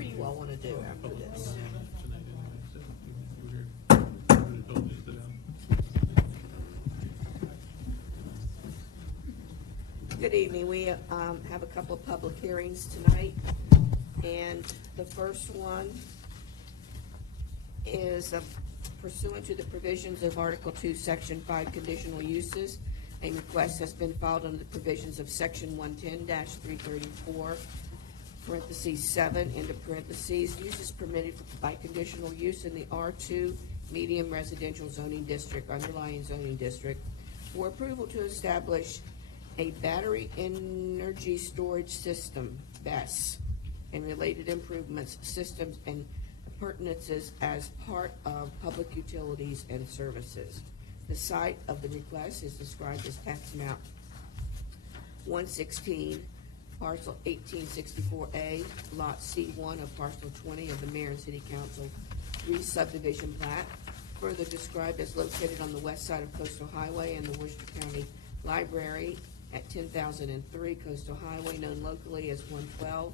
whatever you all want to do after this. Good evening. We have a couple of public hearings tonight, and the first one is pursuant to the provisions of Article 2, Section 5, Conditional Uses. A request has been filed under the provisions of Section 110-334, parentheses 7, into parentheses, uses permitted by conditional use in the R2 medium residential zoning district, underlying zoning district, for approval to establish a battery energy storage system, BESS, and related improvements, systems, and appurtenances as part of public utilities and services. The site of the request is described as tax map 116, parcel 1864A, lot C1 of parcel 20 of the Mayor and City Council 3 subdivision plat, further described as located on the west side of Coastal Highway and the Worcester County Library at 10,003 Coastal Highway, known locally as 112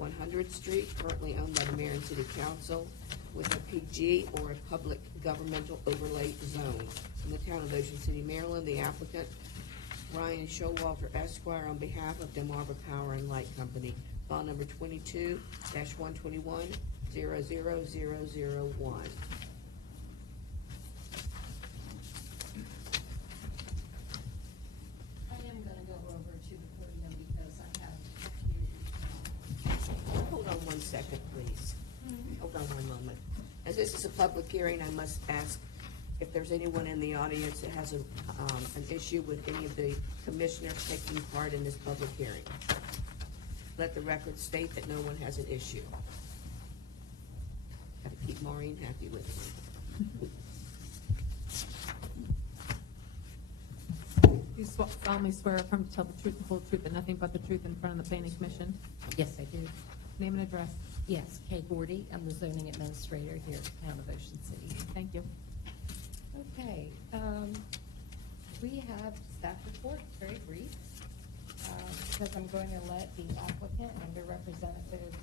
100th Street, currently owned by the Mayor and City Council, with a PG or a public governmental overlay zone. In the town of Ocean City, Maryland, the applicant, Ryan Showalter Esquire, on behalf of DELMARVA Power and Light Company, file number 22-121-00001. Hold on one second, please. Hold on one moment. As this is a public hearing, I must ask if there's anyone in the audience that has an issue with any of the commissioners taking part in this public hearing. Let the record state that no one has an issue. Got to keep Maureen happy with me. You solemnly swear affirm to tell the truth, the whole truth, and nothing but the truth in front of the planning commission? Yes, I do. Name and address. Yes, Kay Gordy. I'm the zoning administrator here at the town of Ocean City. Thank you. Okay, we have staff report, very brief, because I'm going to let the applicant and their representatives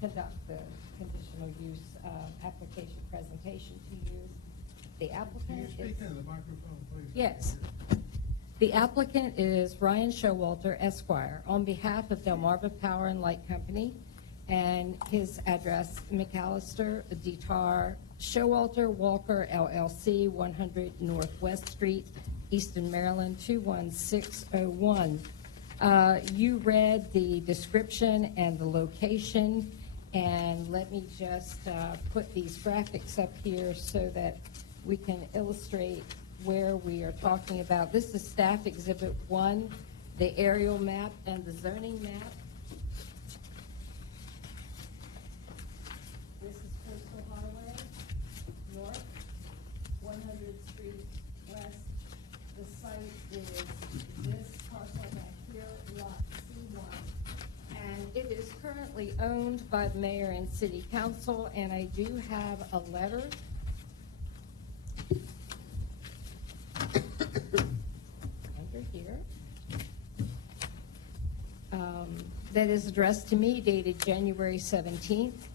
conduct the conditional use application presentation to you. The applicant Can you speak into the microphone, please? Yes. The applicant is Ryan Showalter, Esquire, on behalf of DELMARVA Power and Light Company, and his address, McAllister, Detar, Showalter, Walker, LLC, 100 Northwest Street, Easton, Maryland, 21601. You read the description and the location, and let me just put these graphics up here so that we can illustrate where we are talking about. This is Staff Exhibit 1, the aerial map and the zoning map. This is Coastal Highway, north, 100th Street, west. The site is this parcel back here, lot C1. And it is currently owned by the Mayor and City Council, and I do have a letter under here that is addressed to me, dated January 17th,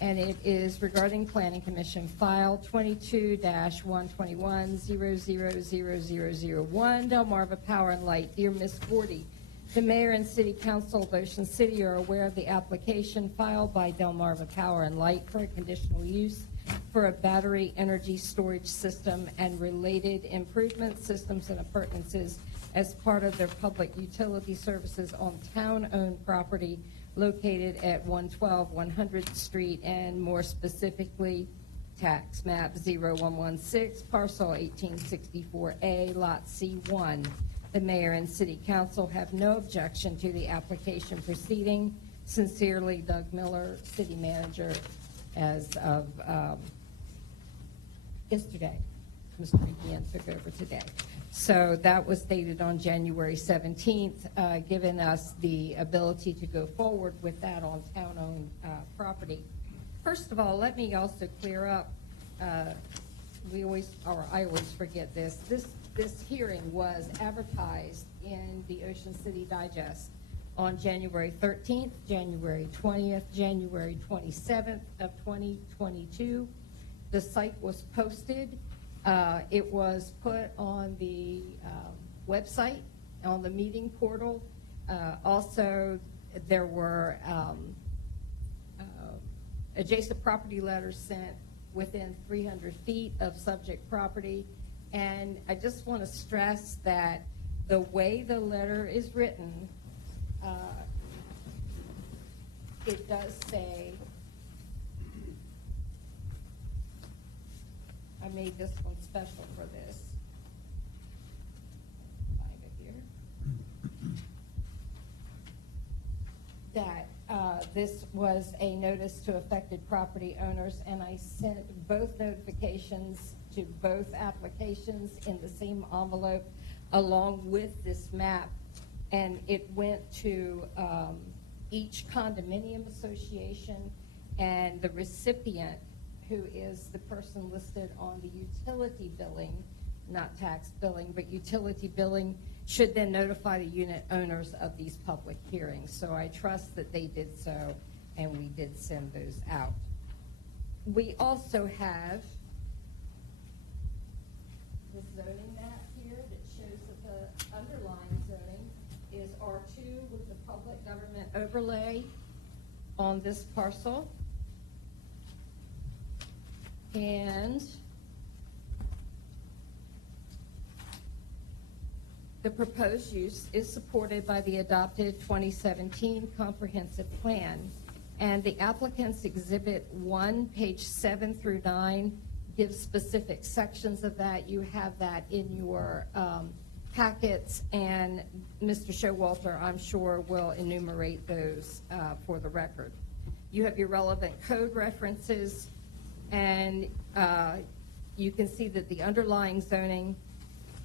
and it is regarding Planning Commission file 22-121-00001, DELMARVA Power and Light. Dear Ms. Gordy, the Mayor and City Council of Ocean City are aware of the application filed by DELMARVA Power and Light for a conditional use for a battery energy storage system and related improvement systems and appurtenances as part of their public utility services on town-owned property located at 112 100th Street, and more specifically, tax map 0116, parcel 1864A, lot C1. The Mayor and City Council have no objection to the application proceeding. Sincerely, Doug Miller, City Manager, as of yesterday. Mr. Ian took over today. So that was dated on January 17th, giving us the ability to go forward with that on town-owned property. First of all, let me also clear up, I always forget this. This hearing was advertised in the Ocean City Digest on January 13th, January 20th, January 27th of 2022. The site was posted. It was put on the website, on the meeting portal. Also, there were adjacent property letters sent within 300 feet of subject property. And I just want to stress that the way the letter is written, it does say, I made this one special for this. Find it here. That this was a notice to affected property owners, and I sent both notifications to both applications in the same envelope along with this map, and it went to each condominium association, and the recipient, who is the person listed on the utility billing, not tax billing, but utility billing, should then notify the unit owners of these public hearings. So I trust that they did so, and we did send those out. We also have the zoning map here that shows that the underlying zoning is R2 with the public government overlay on this parcel. And the proposed use is supported by the adopted 2017 comprehensive plan. And the applicant's Exhibit 1, page 7 through 9, gives specific sections of that. You have that in your packets, and Mr. Showalter, I'm sure, will enumerate those for the record. You have your relevant code references, and you can see that the underlying zoning,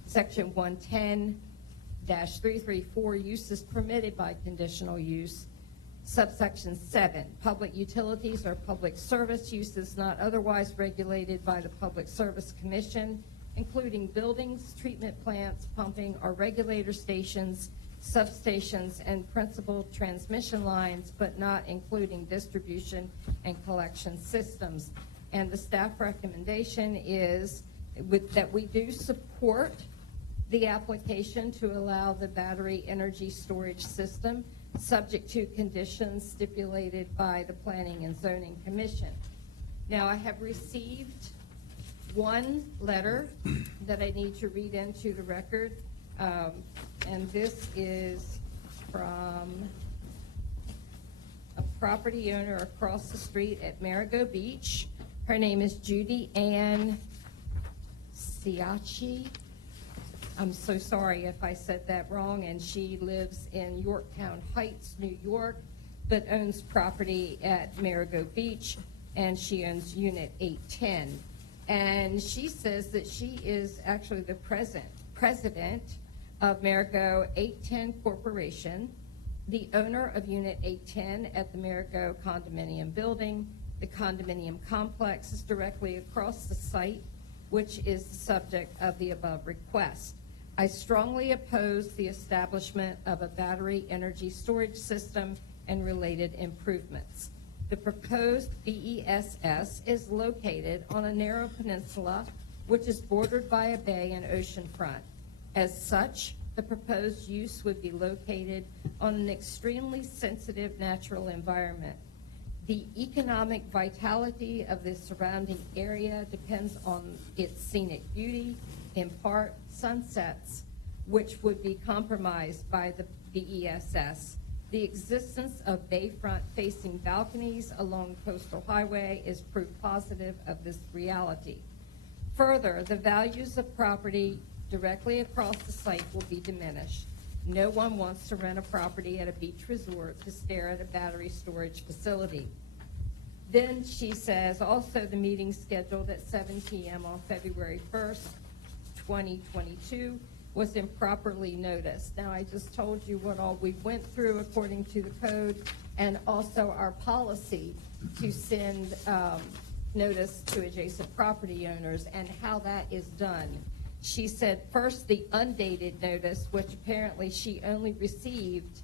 Section 110-334, uses permitted by conditional use. Subsection 7, public utilities are public service uses not otherwise regulated by the Public Service Commission, including buildings, treatment plants, pumping, or regulator stations, substations, and principal transmission lines, but not including distribution and collection systems. And the staff recommendation is that we do support the application to allow the battery energy storage system, subject to conditions stipulated by the Planning and Zoning Commission. Now, I have received one letter that I need to read into the record, and this is from a property owner across the street at Marigot Beach. Her name is Judy Ann Siachi. I'm so sorry if I said that wrong, and she lives in Yorktown Heights, New York, but owns property at Marigot Beach, and she owns Unit 810. And she says that she is actually the president of Marigot 810 Corporation, the owner of Unit 810 at the Marigot condominium building. The condominium complex is directly across the site, which is the subject of the above request. I strongly oppose the establishment of a battery energy storage system and related improvements. The proposed BESS is located on a narrow peninsula, which is bordered by a bay and ocean front. As such, the proposed use would be located on an extremely sensitive natural environment. The economic vitality of the surrounding area depends on its scenic beauty, in part sunsets, which would be compromised by the BESS. The existence of bayfront-facing balconies along Coastal Highway is proof positive of this reality. Further, the values of property directly across the site will be diminished. No one wants to rent a property at a beach resort to stare at a battery storage facility. Then she says, also the meeting scheduled at 7 p.m. on February 1st, 2022 was improperly noticed. Now, I just told you what all we went through according to the code, and also our policy to send notice to adjacent property owners and how that is done. She said first the undated notice, which apparently she only received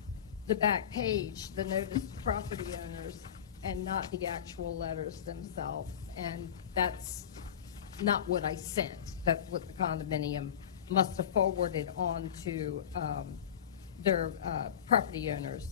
the back page, the notice to property owners, and not the actual letters themselves. And that's not what I sent. That's what the condominium must have forwarded on to their property owners.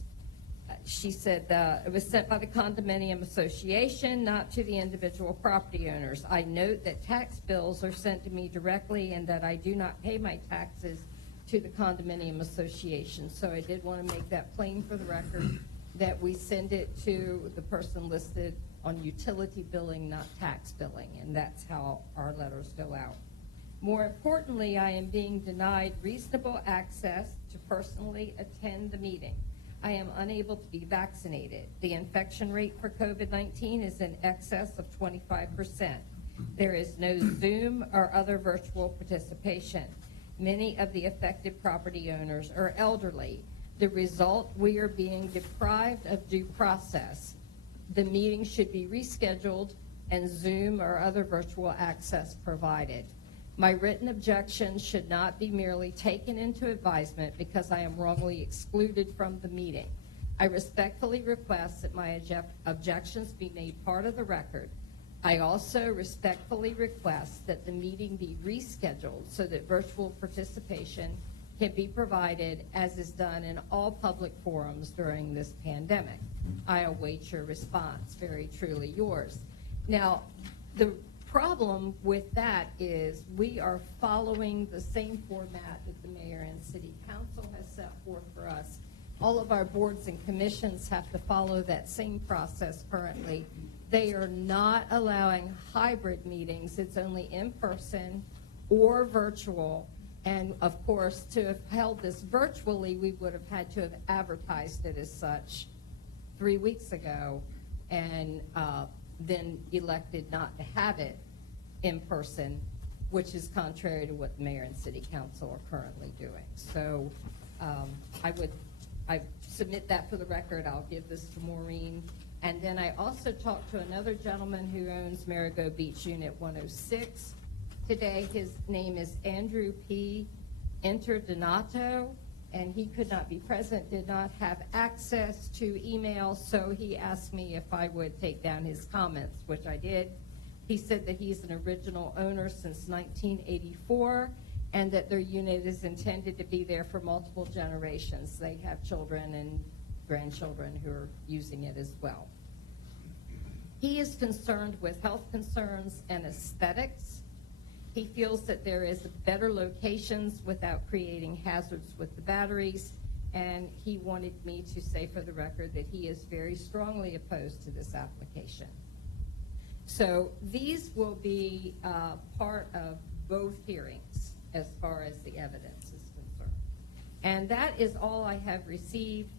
She said it was sent by the condominium association, not to the individual property owners. I note that tax bills are sent to me directly and that I do not pay my taxes to the condominium association. So I did want to make that plain for the record, that we send it to the person listed on utility billing, not tax billing, and that's how our letters go out. More importantly, I am being denied reasonable access to personally attend the meeting. I am unable to be vaccinated. The infection rate for COVID-19 is in excess of 25%. There is no Zoom or other virtual participation. Many of the affected property owners are elderly. The result, we are being deprived of due process. The meeting should be rescheduled and Zoom or other virtual access provided. My written objection should not be merely taken into advisement because I am wrongly excluded from the meeting. I respectfully request that my objections be made part of the record. I also respectfully request that the meeting be rescheduled so that virtual participation can be provided as is done in all public forums during this pandemic. I await your response. Very truly yours. Now, the problem with that is we are following the same format that the mayor and city council has set forth for us. All of our boards and commissions have to follow that same process currently. They are not allowing hybrid meetings. It's only in person or virtual. And of course, to have held this virtually, we would have had to have advertised it as such 3 weeks ago and then elected not to have it in person, which is contrary to what the mayor and city council are currently doing. So I submit that for the record. I'll give this to Maureen. And then I also talked to another gentleman who owns Marigot Beach Unit 106 today. His name is Andrew P. Interdonato, and he could not be present, did not have access to email, so he asked me if I would take down his comments, which I did. He said that he's an original owner since 1984 and that their unit is intended to be there for multiple generations. They have children and grandchildren who are using it as well. He is concerned with health concerns and aesthetics. He feels that there is better locations without creating hazards with the batteries, and he wanted me to say for the record that he is very strongly opposed to this application. So these will be part of both hearings as far as the evidence is concerned. And that is all I have received.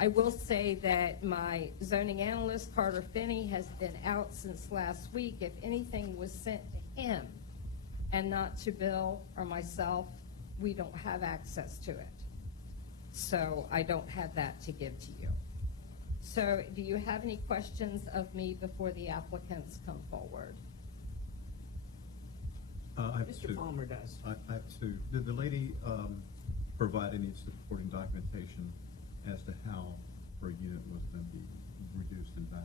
I will say that my zoning analyst, Carter Finney, has been out since last week. If anything was sent to him and not to Bill or myself, we don't have access to it. So I don't have that to give to you. So do you have any questions of me before the applicants come forward? I have Mr. two. Palmer does. I have two. Did the lady provide any supporting documentation as to how her unit was going to be reduced in value?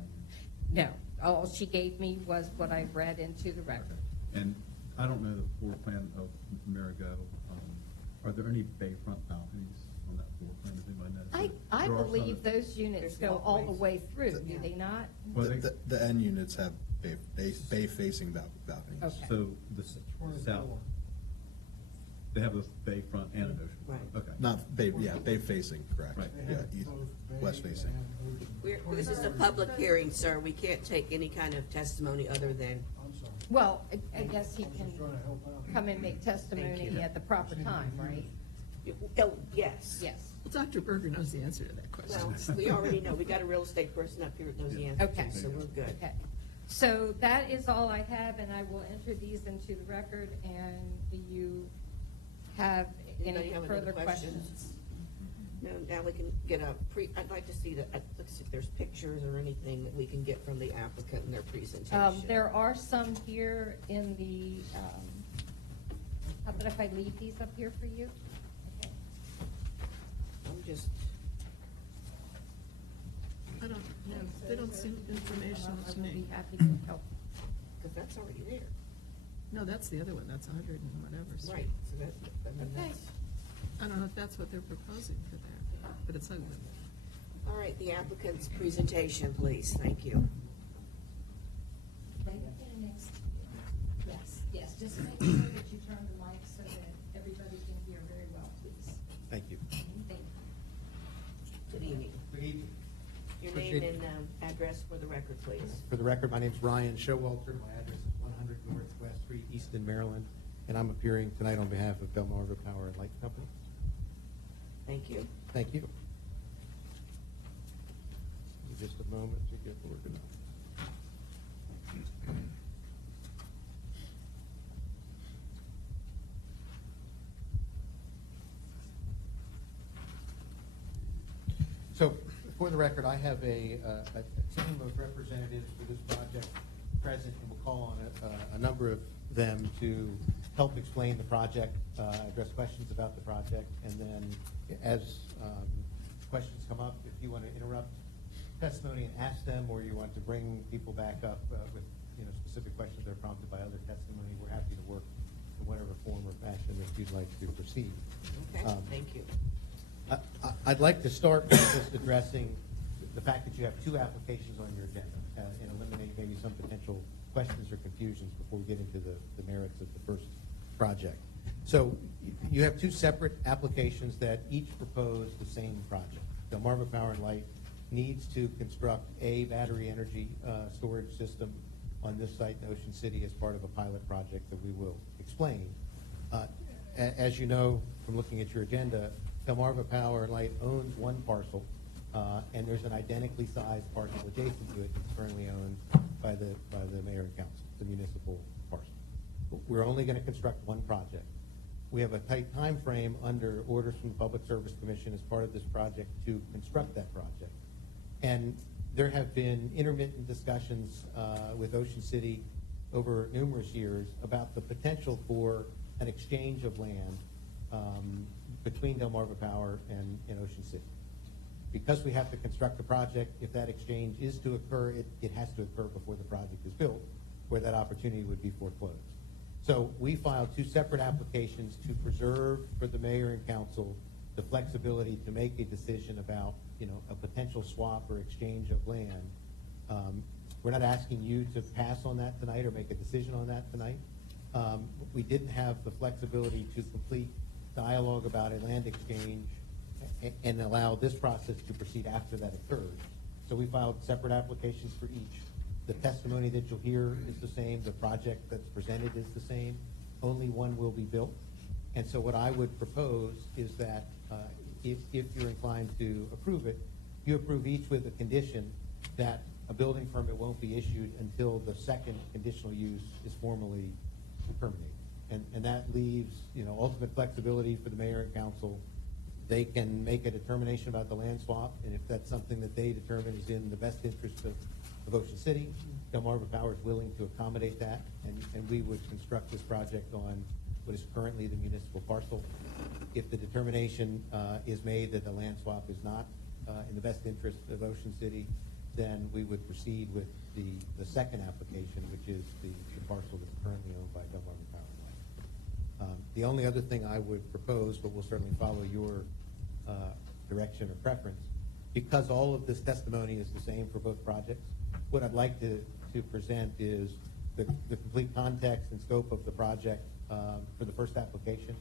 No. All she gave me was what I read into the record. And I don't know the floor plan of Marigot. Are there any bayfront balconies on that floor plan? Does anybody know? I There are believe some. those units go all the way through, do they not? Well, they- The end units have bay-facing balconies. Okay. So the south, they have a bayfront and an ocean. Right. Okay. Not bay-facing, correct. Right. Yeah, west-facing. This is a public hearing, sir. We can't take any kind of testimony other than, I'm sorry. Well, I guess he I'm can just trying to help out. come and make testimony you. at the proper time, right? oh, yes. Yes. Well, Dr. Berger knows the answer to that question. Well, we already know. We got a real estate person up here that knows the answer, Okay. so we're good. Okay. So that is all I have, and I will enter these into the record, and do you have any Anybody have any further other questions? questions? No, now we can get I'd like to see let's see if there's pictures or anything that we can get from the applicant in their presentation. There are some here in the, how about if I leave these up here for you? Okay. I'm just They don't seem informational I to will be me. happy to help. Because that's already there. No, that's the other one, that's 100 and whatever. so Right, so that's, I mean, Okay. that's, I don't know if that's what they're proposing for there, but it's ugly. all right, the applicant's presentation, please, thank you. Right up there next to you. Yes, just make sure that you turn the mic so that everybody can hear very well, please. Thank you. Thank you. Good evening. Good evening. Your Appreciate name it. and address for the record, please. For the record, my name is Ryan Showalter. My address is 100 Northwest Street, Easton, Maryland, and I'm appearing tonight on behalf of Delmarva Power and Light Company. Thank you. Thank you. Give me just a moment to get organized. So, for the record, I have a team of representatives for this project present, and we'll call on a number of them to help explain the project, address questions about the project, and then as questions come up, if you want to interrupt testimony and ask them, or you want to bring people back up with specific questions that are prompted by other testimony, we're happy to work in whatever form or fashion that you'd like to proceed. Okay, Um, thank you. I'd like to start by just addressing the fact that you have two applications on your agenda and eliminate maybe some potential questions or confusions before we get into the merits of the first project. So you have two separate applications that each propose the same project. Delmarva Power and Light needs to construct a battery energy storage system on this site in Ocean City as part of a pilot project that we will explain. As you know from looking at your agenda, Delmarva Power and Light owns one parcel, and there's an identically sized parcel adjacent to it that's currently owned by the mayor and council, the municipal parcel. We're only going to construct one project. We have a tight time frame under orders from the Public Service Commission as part of this project to construct that project. And there have been intermittent discussions with Ocean City over numerous years about the potential for an exchange of land between Delmarva Power and Ocean City. Because we have to construct the project, if that exchange is to occur, it has to occur before the project is built, where that opportunity would be foreclosed. So we filed two separate applications to preserve for the mayor and council the flexibility to make a decision about, a potential swap or exchange of land. We're not asking you to pass on that tonight or make a decision on that tonight. We didn't have the flexibility to complete dialogue about a land exchange and allow this process to proceed after that occurs. So we filed separate applications for each. The testimony that you'll hear is the same. The project that's presented is the same. Only one will be built. And so what I would propose is that if you're inclined to approve it, you approve each with a condition that a building permit won't be issued until the second conditional use is formally terminated. And that leaves, ultimate flexibility for the mayor and council. They can make a determination about the land swap, and if that's something that they determine is in the best interest of Ocean City, Delmarva Power is willing to accommodate that, and we would construct this project on what is currently the municipal parcel. If the determination is made that the land swap is not in the best interest of Ocean City, then we would proceed with the second application, which is the parcel that's currently owned by Delmarva Power and Light. The only other thing I would propose, but we'll certainly follow your direction or preference, because all of this testimony is the same for both projects, what I'd like to present is the complete context and scope of the project for the first application,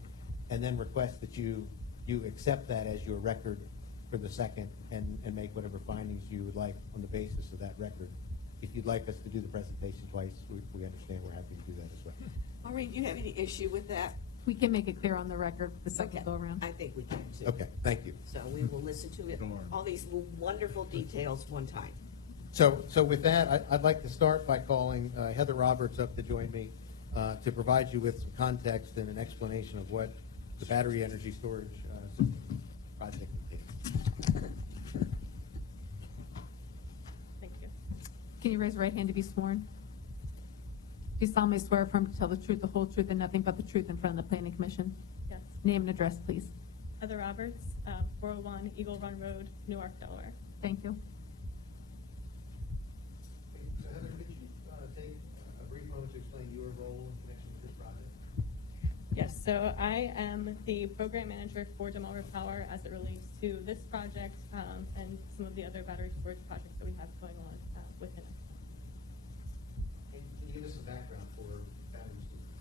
and then request that you accept that as your record for the second and make whatever findings you would like on the basis of that record. If you'd like us to do the presentation twice, we understand. We're happy to do that as well. Maureen, do you have any issue with that? We can make it clear on the record the second Okay. go around. I think we can too. Okay, thank you. So we will listen to it, all these wonderful details one time. So with that, I'd like to start by calling Heather Roberts up to join me to provide you with some context and an explanation of what the battery energy storage system project entails. Thank you. Can you raise your right hand to be sworn? Do you solemnly swear affirm to tell the truth, the whole truth, and nothing but the truth in front of the planning commission? Yes. Name and address, please. Heather Roberts, 401 Eagle Run Road, Newark, Delaware. Thank you. So I am the program manager for DELMARVA Power as it relates to this project and some of the other battery storage projects that we have going on within it. And can you give us some background for battery storage?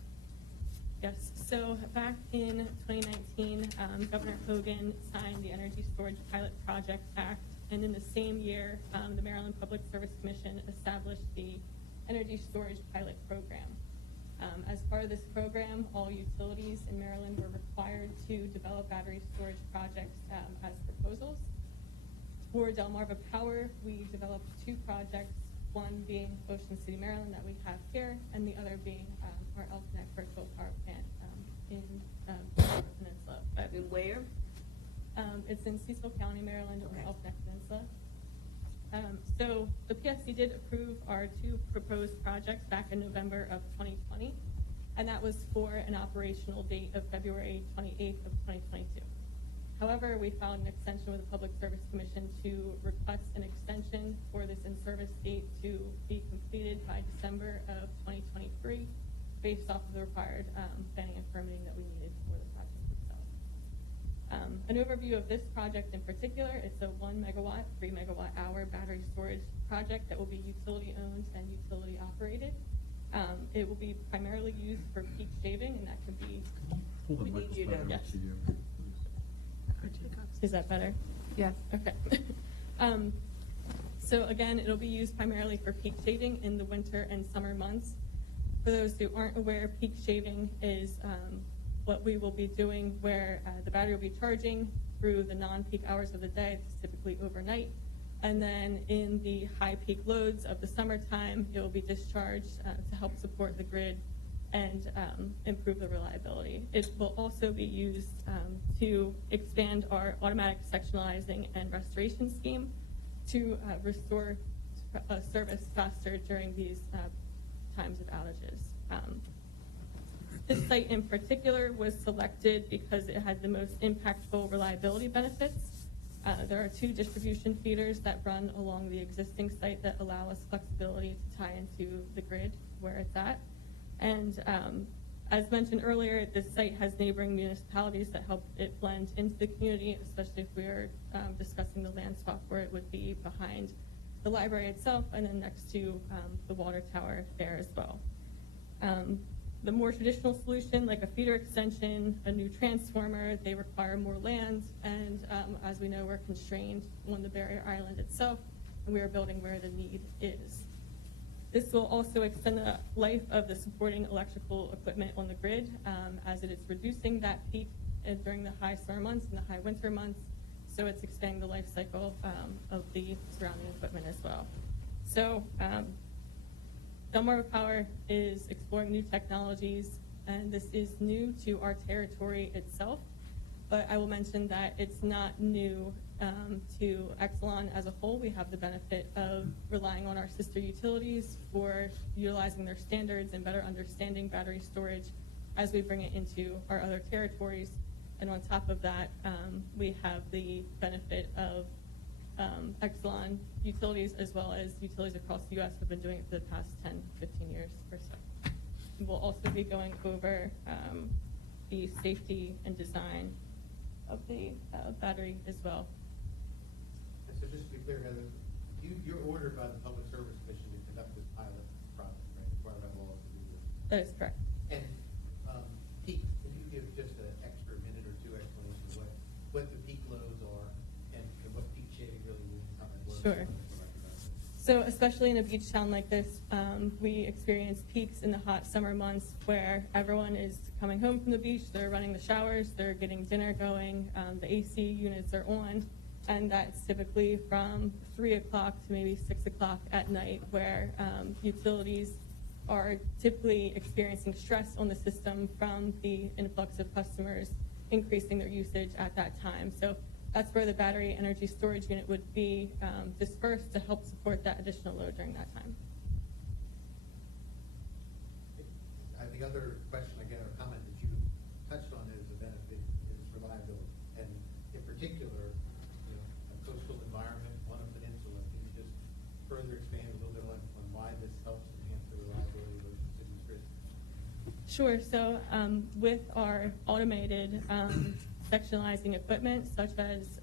Yes, so back in 2019, Governor Hogan signed the Energy Storage Pilot Project Act, and in the same year, the Maryland Public Service Commission established the Energy Storage Pilot Program. As part of this program, all utilities in Maryland were required to develop battery storage projects as proposals. For Delmarva Power, we developed 2 projects, one being Ocean City, Maryland, that we have here, and the other being our Elk Neck Virtual Power Plant in the Peninsula. And where? It's in Cecil County, Maryland, on the Elk Neck Peninsula. So the PSC did approve our 2 proposed projects back in November of 2020, and that was for an operational date of February 28th of 2022. However, we filed an extension with the Public Service Commission to request an extension for this in-service date to be completed by December of 2023, based off of the required planning and permitting that we needed for the project itself. An overview of this project in particular, it's a 1 megawatt, 3 megawatt hour battery storage project that will be utility owned and utility operated. It will be primarily used for peak shaving, and that could be, Pull the We need you microphone to- up to you. is that better? Yes. Okay. So again, it'll be used primarily for peak shaving in the winter and summer months. For those who aren't aware, peak shaving is what we will be doing where the battery will be charging through the non-peak hours of the day, typically overnight. And then in the high peak loads of the summertime, it will be discharged to help support the grid and improve the reliability. It will also be used to expand our automatic sectionalizing and restoration scheme to restore service faster during these times of outages. This site in particular was selected because it had the most impactful reliability benefits. There are 2 distribution feeders that run along the existing site that allow us flexibility to tie into the grid where it's at. And as mentioned earlier, this site has neighboring municipalities that help it blend into the community, especially if we are discussing the land swap where it would be behind the library itself and then next to the water tower there as well. The more traditional solution, like a feeder extension, a new transformer, they require more land, and as we know, we're constrained on the barrier island itself, and we are building where the need is. This will also extend the life of the supporting electrical equipment on the grid, as it is reducing that peak during the high summer months and the high winter months, so it's expanding the life cycle of the surrounding equipment as well. So Delmarva Power is exploring new technologies, and this is new to our territory itself, but I will mention that it's not new to Exelon as a whole. We have the benefit of relying on our sister utilities for utilizing their standards and better understanding battery storage as we bring it into our other territories. And on top of that, we have the benefit of Exelon utilities as well as utilities across the U.S. have been doing it for the past 10, 15 years or so. We'll also be going over the safety and design of the battery as well. And so just to be clear, Heather, you're ordered by the Public Service Commission to conduct this pilot project, right? Required by law to do this. That is correct. And peak, if you give just an extra minute or 2 explanation of what the peak loads are and what peak shaving really means, how that works. Sure. So especially in a beach town like this, we experience peaks in the hot summer months where everyone is coming home from the beach, they're running the showers, they're getting dinner going, the AC units are on, and that's typically from 3 o'clock to maybe 6 o'clock at night where utilities are typically experiencing stress on the system from the influx of customers increasing their usage at that time. So that's where the battery energy storage unit would be dispersed to help support that additional load during that time. The other question again or comment that you touched on is the benefit is reliability, and in particular, a coastal environment on a peninsula. Can you just further expand a little bit on why this helps enhance the reliability of Ocean City's grid? Sure. So with our automated sectionalizing equipment, such as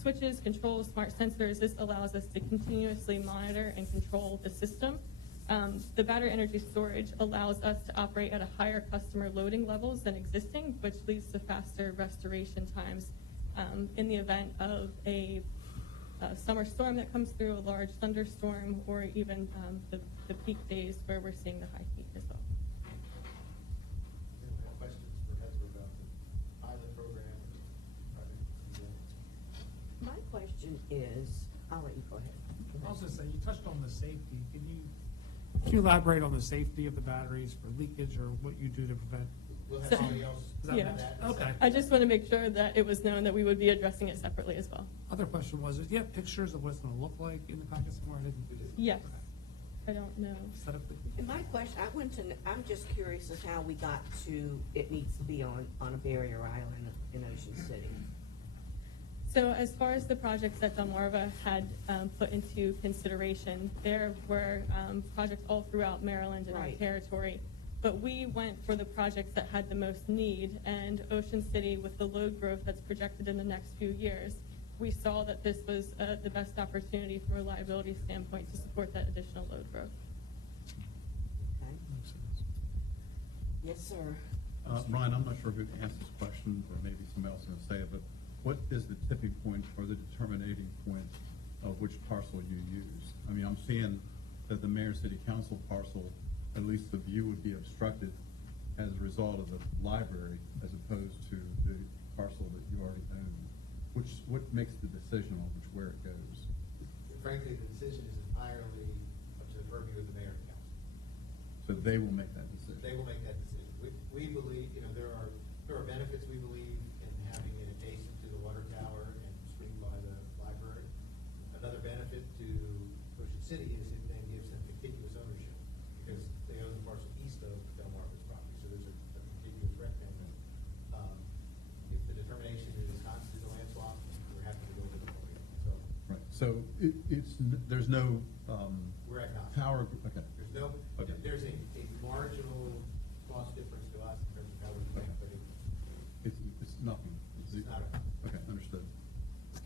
switches, controls, smart sensors, this allows us to continuously monitor and control the system. The battery energy storage allows us to operate at a higher customer loading levels than existing, which leads to faster restoration times in the event of a summer storm that comes through, a large thunderstorm, or even the peak days where we're seeing the high heat as well. Anyone have questions for Heather about the pilot program? My question is, I'll let you go ahead. I was gonna say, you touched on the safety. Can you elaborate on the safety of the batteries for leakage or what you do to prevent? We'll have somebody else. Yeah. that. Okay. I just want to make sure that it was known that we would be addressing it separately as well. Other question was, do you have pictures of what it's gonna look like in the packet somewhere? I didn't. Yes. I don't know. Set up the. And my question, I'm just curious as how we got to, it needs to be on a barrier island in Ocean City. So as far as the projects that DELMARVA had put into consideration, there were projects all throughout Maryland and our Right. territory. But we went for the projects that had the most need, and Ocean City, with the load growth that's projected in the next few years, we saw that this was the best opportunity from a reliability standpoint to support that additional load growth. Okay? Yes, sir. Ryan, I'm not sure who asked this question, or maybe somebody else is gonna say it, but what is the tipping point or the determinating point of which parcel you use? I mean, I'm seeing that the mayor city council parcel, at least the view would be obstructed as a result of the library as opposed to the parcel that you already own. What makes the decision on where it goes? Frankly, the decision is entirely up to the purview of the mayor and council. So they will make that decision. They will make that decision. We believe, there are benefits we believe in having it adjacent to the water tower and screened by the library. Another benefit to Ocean City is it then gives them contiguous ownership because they own the parcel east of DELMARVA's property. So there's a contiguous rectangle. If the determination is constitute a land swap, we're happy to go with the podium. So Right, so there's no, we're agnostic. power, okay. There's no, Okay. there's a marginal cost difference to us in terms of how we plan, but It's nothing. it's not a. Okay, understood.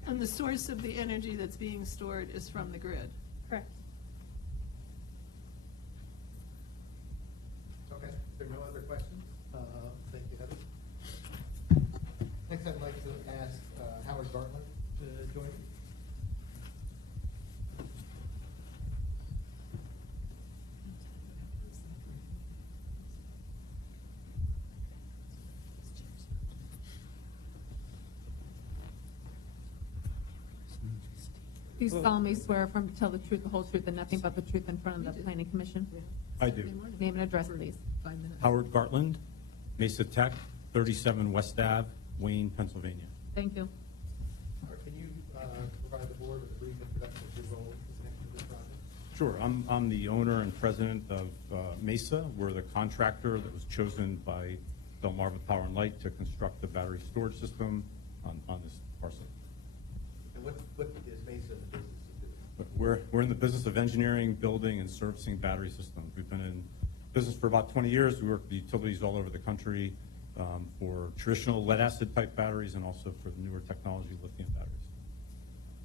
And the source of the energy that's being stored is from the grid. Correct. Okay, if there are no other questions, thank you, Heather. Next, I'd like to ask Howard Gartland to join me. Do you solemnly swear affirm to tell the truth, the whole truth, and nothing but the truth in front of the planning commission? I do. Name and address, please. 5 minutes. Howard Gartland, Mesa Tech, 37 West Ave, Wayne, Pennsylvania. Thank you. Can you provide the board with a brief introduction of your role in connection with this project? Sure, I'm the owner and president of Mesa. We're the contractor that was chosen by DELMARVA Power and Light to construct the battery storage system on this parcel. And what is Mesa in the business of doing? But we're in the business of engineering, building, and servicing battery systems. We've been in business for about 20 years. We work with utilities all over the country for traditional lead-acid type batteries and also for the newer technology lithium batteries.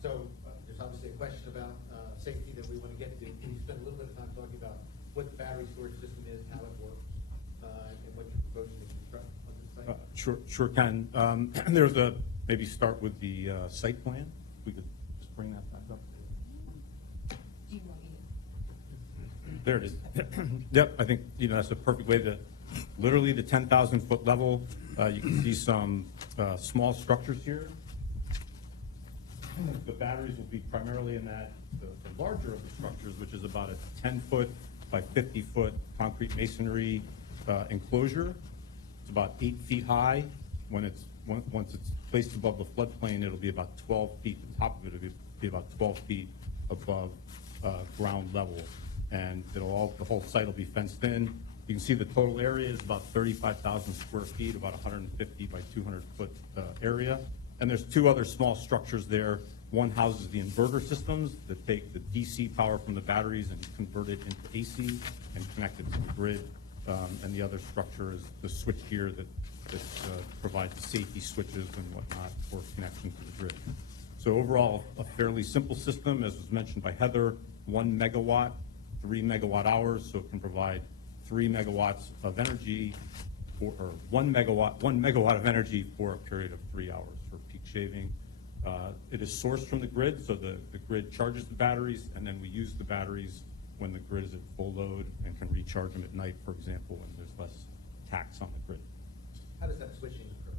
So there's obviously a question about safety that we want to get to. Can you spend a little bit of time talking about what the battery storage system is, how it works, and what you're proposing to construct on this site? Sure can. Maybe start with the site plan. We could just bring that back up. There it is. Yep, I think, that's a perfect way to, literally the 10,000-foot level. You can see some small structures here. The batteries will be primarily in the larger of the structures, which is about a 10-foot by 50-foot concrete masonry enclosure. It's about 8 feet high. Once it's placed above the floodplain, it'll be about 12 feet. The top of it will be about 12 feet above ground level. And the whole site will be fenced in. You can see the total area is about 35,000 square feet, about 150 by 200 foot area. And there's 2 other small structures there. One houses the inverter systems that take the DC power from the batteries and convert it into AC and connect it to the grid. and the other structure is the switchgear that provides the safety switches and whatnot for connection to the grid. So overall, a fairly simple system, as was mentioned by Heather, 1 megawatt, 3 megawatt hours, so it can provide 3 megawatts of energy, or 1 megawatt of energy for a period of 3 hours for peak shaving. It is sourced from the grid, so the grid charges the batteries, and then we use the batteries when the grid is at full load and can recharge them at night, for example, when there's less tax on the grid. How does that switching occur?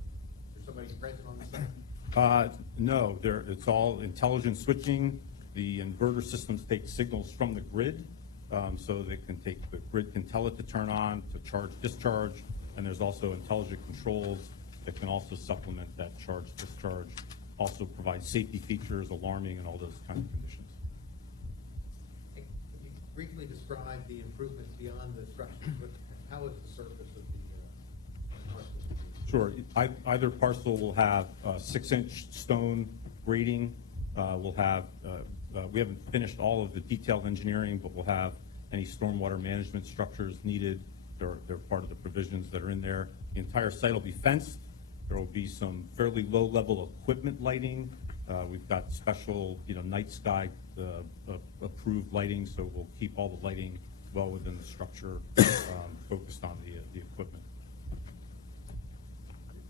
Is there somebody present on the site? No, it's all intelligent switching. The inverter systems take signals from the grid, so the grid can tell it to turn on, to charge, discharge, and there's also intelligent controls that can also supplement that charge, discharge, also provide safety features, alarming, and all those kind of conditions. Can you briefly describe the improvements beyond the structure? How is the surface of the parcel? Sure. Either parcel will have 6-inch stone grading. We'll have, we haven't finished all of the detailed engineering, but we'll have any stormwater management structures needed. They're part of the provisions that are in there. The entire site will be fenced. There will be some fairly low-level equipment lighting. We've got special, night sky approved lighting, so we'll keep all the lighting well within the structure, focused on the equipment.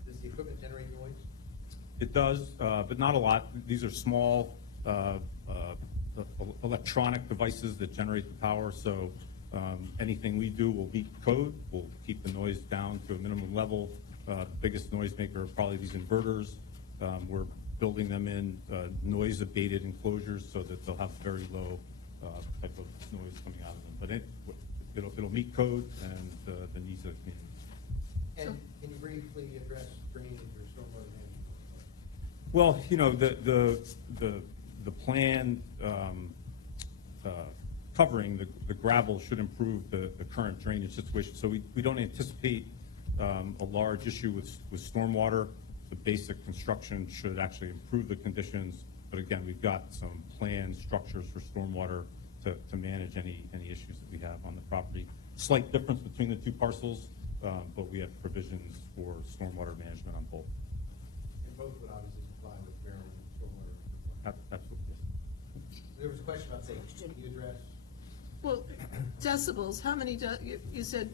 Does the equipment generate noise? It does, but not a lot. These are small electronic devices that generate the power, so anything we do will meet code. We'll keep the noise down to a minimum level. The biggest noise maker are probably these inverters. We're building them in noise-abated enclosures so that they'll have very low type of noise coming out of them. But it'll meet code and the needs of the community. And can you briefly address drainage or stormwater management? Well, the plan covering the gravel should improve the current drainage situation. So we don't anticipate a large issue with stormwater. The basic construction should actually improve the conditions. But again, we've got some planned structures for stormwater to manage any issues that we have on the property. Slight difference between the two parcels, but we have provisions for stormwater management on both. And both would obviously comply with Maryland stormwater. Absolutely. There was a question about safety. Can you address? Well, decibels, how many, you said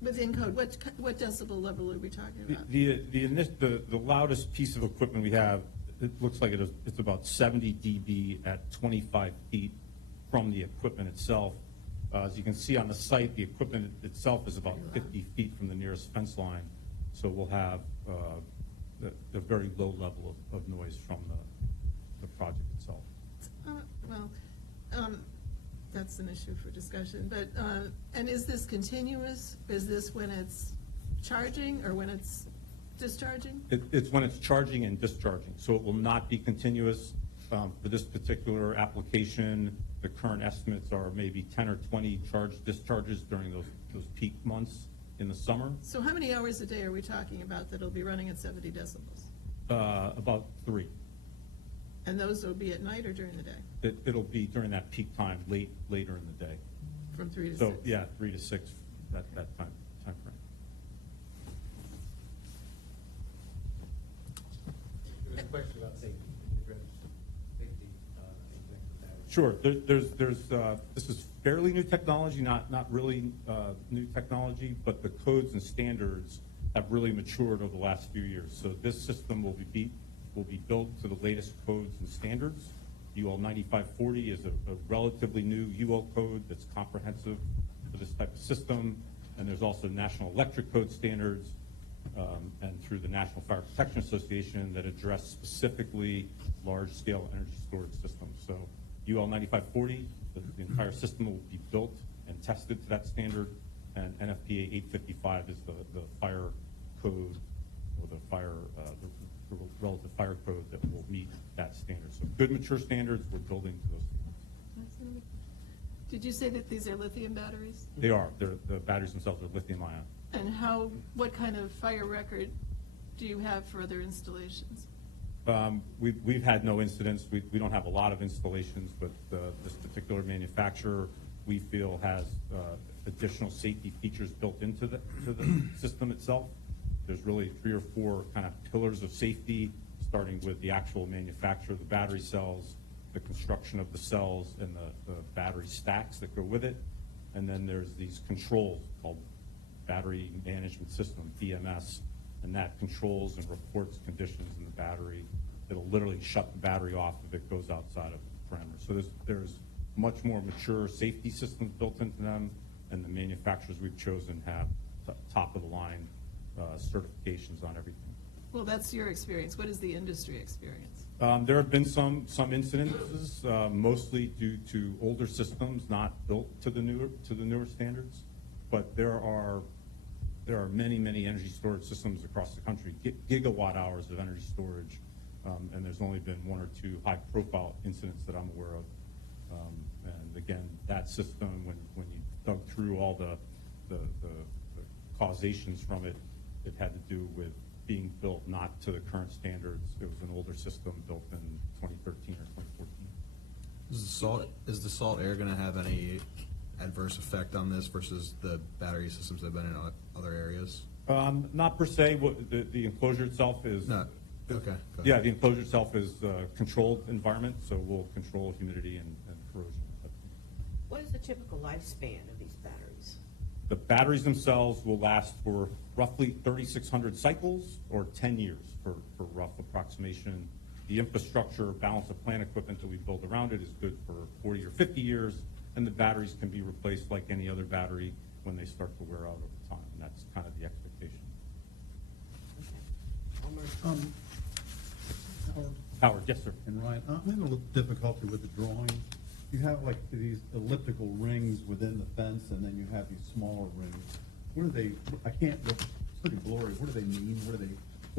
within code, what decibel level are we talking about? The loudest piece of equipment we have, it looks like it's about 70 dB at 25 feet from the equipment itself. As you can see on the site, the equipment itself is about 50 feet from the nearest fence line. So we'll have the very low level of noise from the project itself. That's an issue for discussion, but, and is this continuous? Is this when it's charging or when it's discharging? It's when it's charging and discharging, so it will not be continuous. For this particular application, the current estimates are maybe 10 or 20 discharges during those peak months in the summer. So how many hours a day are we talking about that it'll be running at 70 decibels? About 3. And those will be at night or during the day? It'll be during that peak time, later in the day. From 3 to 6? So, yeah, 3 to 6, that time frame. There was a question about safety. Can you address safety in connection with that? Sure. This is fairly new technology, not really new technology, but the codes and standards have really matured over the last few years. So this system will be built to the latest codes and standards. UL 9540 is a relatively new UL code that's comprehensive for this type of system. And there's also National Electric Code standards and through the National Fire Protection Association that address specifically large-scale energy storage systems. So UL 9540, the entire system will be built and tested to that standard. And NFPA 855 is the fire code or the relative fire code that will meet that standard. So good mature standards, we're building to those standards. Did you say that these are lithium batteries? They are. The batteries themselves are lithium ion. And what kind of fire record do you have for other installations? We've had no incidents. We don't have a lot of installations, but this particular manufacturer we feel has additional safety features built into the system itself. There's really 3 or 4 kind of pillars of safety, starting with the actual manufacture of the battery cells, the construction of the cells, and the battery stacks that go with it. And then there's these controls called Battery Management System, BMS, and that controls and reports conditions in the battery. It'll literally shut the battery off if it goes outside of the parameters. So there's much more mature safety systems built into them, and the manufacturers we've chosen have top-of-the-line certifications on everything. Well, that's your experience. What is the industry experience? There have been some incidences, mostly due to older systems not built to the newer standards. But there are many energy storage systems across the country, gigawatt hours of energy storage, and there's only been 1 or 2 high-profile incidents that I'm aware of. And again, that system, when you dug through all the causations from it, it had to do with being built not to the current standards. It was an older system built in 2013 or 2014. Is the salt air going to have any adverse effect on this versus the battery systems that have been in other areas? Not per se. The enclosure itself is. No. Okay. go ahead. Yeah, the enclosure itself is a controlled environment, so we'll control humidity and corrosion. What is the typical lifespan of these batteries? The batteries themselves will last for roughly 3,600 cycles or 10 years for rough approximation. The infrastructure, balance of plant equipment that we build around it is good for 40 or 50 years, and the batteries can be replaced like any other battery when they start to wear out over time, and that's kind of the expectation. Okay. Howard, yes, sir. And Ryan, I'm having a little difficulty with the drawing. You have like these elliptical rings within the fence, and then you have these smaller rings. What are they? I can't look. It's pretty blurry. What do they mean? What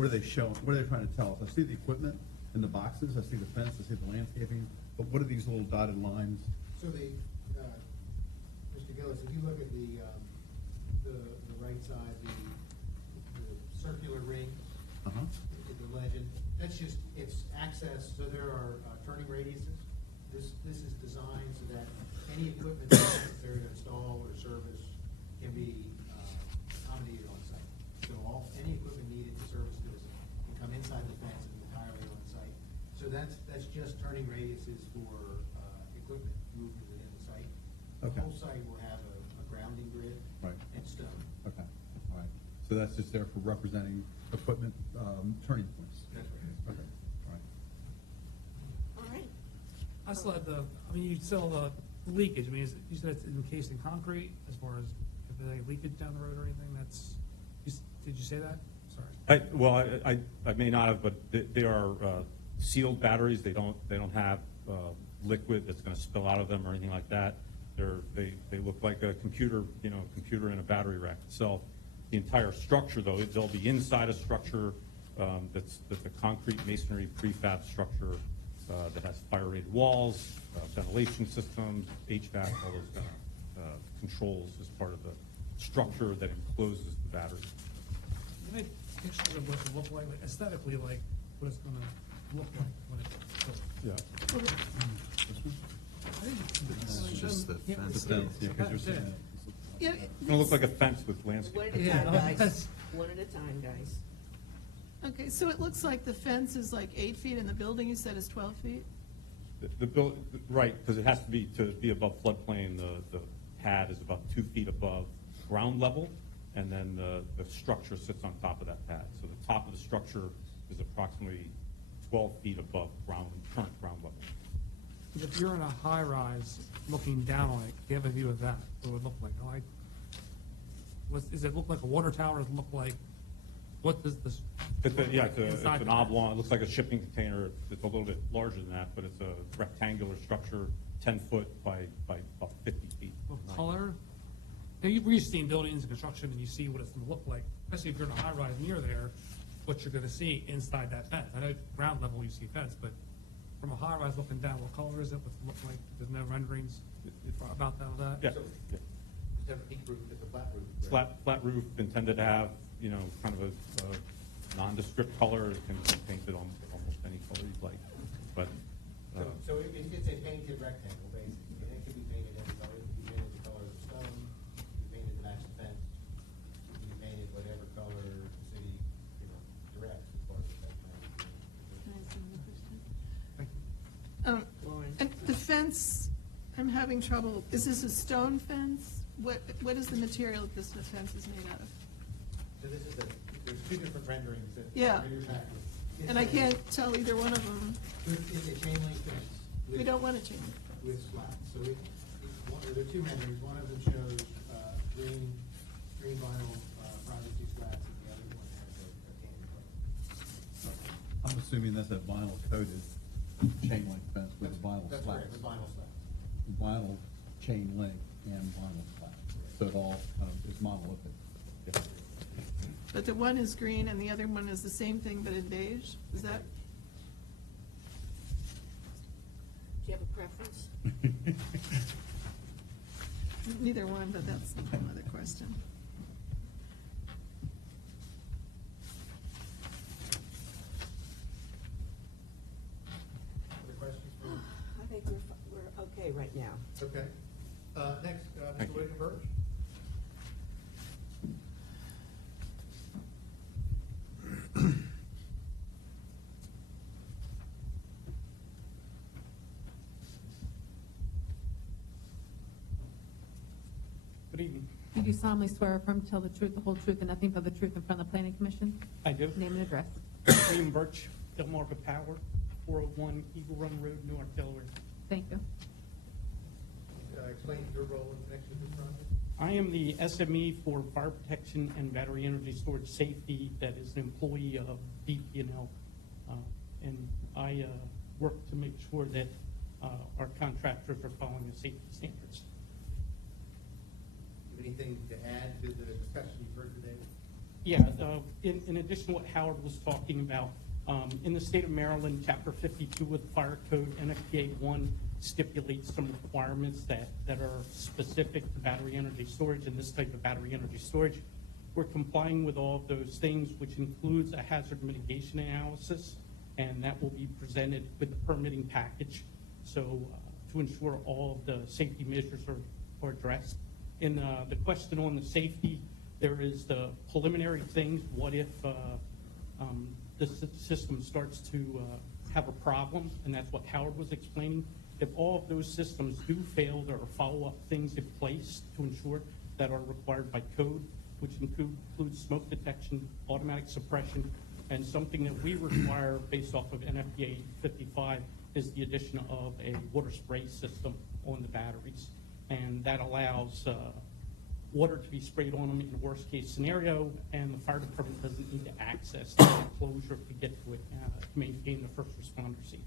are they showing? What are they trying to tell us? I see the equipment in the boxes. I see the fence. I see the landscaping. But what are these little dotted lines? So Mr. Gillis, if you look at the right side, the circular ring, the legend, that's just, it's access, so there are turning radiuses. This is designed so that any equipment that's necessary to install or service can be accommodated on site. So any equipment needed to service this can come inside the fence and entirely on site. So that's just turning radiuses for equipment movement within the site. The Okay. whole site will have a grounding grid Right. and stone. Okay. All right. So that's just there for representing equipment turning points. That's right. Okay. All right. All right. I still had you still the leakage, you said it's encased in concrete as far as if there's any leakage down the road or anything, did you say that? Sorry. I may not have, but they are sealed batteries. They don't have liquid that's going to spill out of them or anything like that. They look like a computer in a battery rack itself. The entire structure, though, they'll be inside a structure that's a concrete masonry prefab structure that has fire-rated walls, ventilation systems, HVAC, all those kind of controls as part of the structure that encloses the battery. Can I picture of what it look like aesthetically, like what it's going to look like when it's built? Yeah. It's just the fence. Yeah, because you're saying that. Yeah, It's going to look like a fence with landscape. One at a time, guys. One at a time, guys. okay, so it looks like the fence is like 8 feet and the building you said is 12 feet? Right, because it has to be above floodplain. The pad is about 2 feet above ground level, and then the structure sits on top of that pad. So the top of the structure is approximately 12 feet above current ground level. If you're in a high-rise looking down on it, you have a view of that, what it would look like. Does it look like a water tower? Does it look like, what does this? It's inside an the- oblong. It looks like a shipping container. It's a little bit larger than that, but it's a rectangular structure, 10 foot by about 50 feet. What color? Now, you've seen buildings and construction, and you see what it's going to look like, especially if you're in a high-rise near there, what you're going to see inside that fence. I know ground level you see fence, but from a high-rise looking down, what color is it? What's it look like? There's no renderings about that? Yeah. So- Yeah. Instead of a peak roof, it's a flat roof. right? Flat roof intended to have, kind of a nondescript color. It can be painted almost any color you'd like. But So it's a painted rectangle, basically, and it can be painted any color. It can be fence, I'm having trouble, is this a stone fence? What is the material that this fence is made out of? So this is there's two different renderings that Yeah. are in your packet. And I can't tell either one of them. It's a chain link fence. We with- don't want to change it. With slats. So there are two renderings. One of them shows green vinyl privacy slats, and the other one has a candy coat. I'm assuming that's a vinyl coated chain link fence with vinyl That's slats. correct, with vinyl slats. Vinyl chain link and vinyl slats. So it all is monolithic. But the one is green and the other one is the same thing but in beige? Is that? Do you have a preference? Neither one, but that's another question. Other questions from? I think we're okay right now. Okay. Next, Thank Mr. you. William Burch. Good evening. You do solemnly swear or affirm to tell the truth, the whole truth, and nothing but the truth in front of the planning commission? I do. Name and address. William Burch, DELMARVA Power, 401 Eagle Run Road, Newark, Delaware. Thank you. Explain your role in connection with this project. I am the SME for fire protection and battery energy storage safety that is an employee of DP&L. And I work to make sure that our contractors are following the safety standards. Do you have anything to add to the discussion you've heard today? Yeah, in addition to what Howard was talking about, in the state of Maryland, Chapter 52 of the Fire Code, NFPA 1 stipulates some requirements that are specific to battery energy storage and this type of battery energy storage. We're complying with all of those things, which includes a hazard mitigation analysis, and that will be presented with the permitting package. So to ensure all of the safety measures are addressed. In the question on the safety, there is the preliminary things. What if the system starts to have a problem? And that's what Howard was explaining. If all of those systems do fail, there are follow-up things in place to ensure that are required by code, which includes smoke detection, automatic suppression, and something that we require based off of NFPA 55 is the addition of a water spray system on the batteries. And that allows water to be sprayed on them in the worst case scenario, and the fire department doesn't need to access the enclosure to get to it to maintain the first responder safety.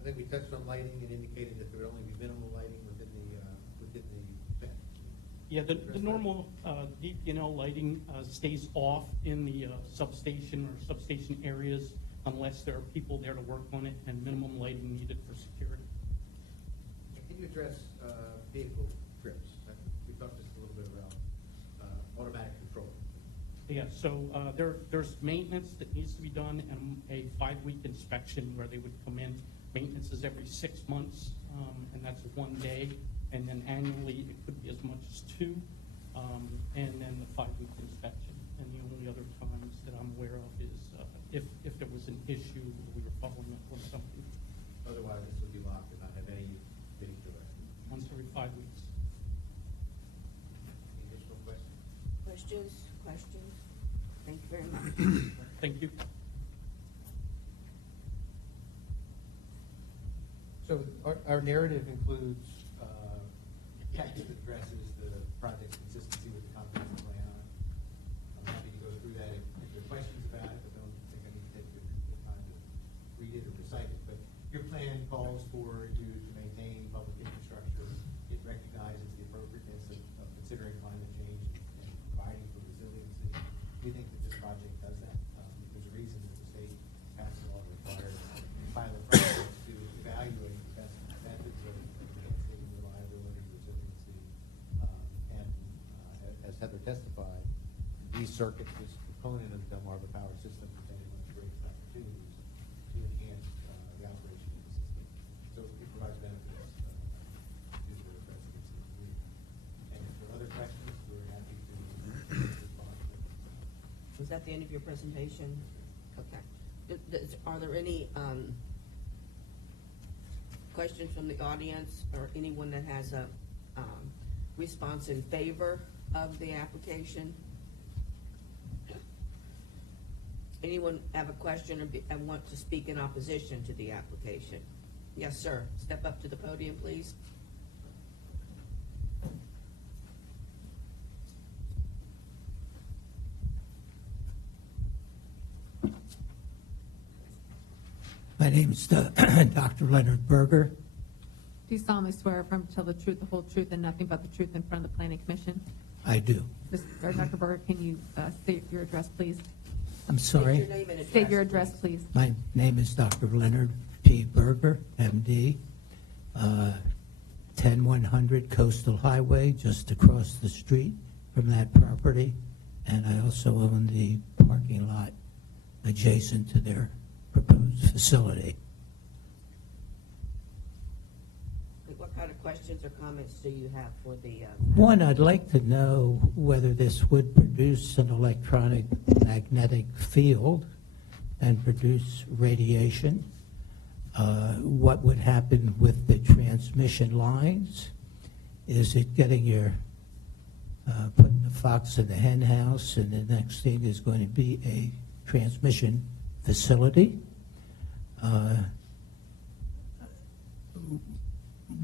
I think we touched on lighting and indicated that there would only be minimal lighting within the fence. Yeah, the normal DP&L lighting stays off in the substation or substation areas unless there are people there to work on it, and minimum lighting needed for security. Can you address vehicle trips? We talked just a little bit about automatic control. Yeah, so there's maintenance that needs to be done and a 5-week inspection where they would come in. Maintenance is every 6 months, and that's 1 day. And then annually, it could be as much as 2, and then the 5-week inspection. And the only other times that I'm aware of is if there was an issue or we were following up on something. Otherwise, this would be locked and not have any bidding direction. Once every 5 weeks. Any additional questions? Questions? Thank you very much. Thank you. So our narrative includes text that addresses the project's consistency with the comprehensive plan. I'm happy to go through that if there are questions about it, but don't think I need to take the time to read it or recite it. But your plan calls for you to maintain public infrastructure. It recognizes the appropriateness of considering climate change and providing for resiliency. We think that this project does that. There's a reason that the state passed a law that requires pilot projects to evaluate the best methods of enhancing reliability, resiliency, and as Heather testified, these circuits, this component of the DELMARVA power system, presented one of the greatest opportunities to enhance the operation of the system. So it provides benefits to the residents of the community. And if there are other questions, we're happy to respond to them. Was that the end of your presentation? Okay. Are there any questions from the audience or anyone that has a response in favor of the application? Anyone have a question or want to speak in opposition to the application? Yes, sir. Step up to the podium, please. My name is Dr. Leonard Berger. Do you solemnly swear affirm to tell the truth, the whole truth, and nothing but the truth in front of the planning commission? I do. Dr. Berger, can you state your address, please? I'm sorry. State your name and address. State your address, please. My name is Dr. Leonard P. Berger, MD, 10100 Coastal Highway, just across the street from that property. And I also own the parking lot adjacent to their proposed facility. What kind of questions or comments do you have for the? One, I'd like to know whether this would produce an electronic magnetic field and produce radiation. What would happen with the transmission lines? Is it getting your, putting the fox in the hen house, and the next thing is going to be a transmission facility?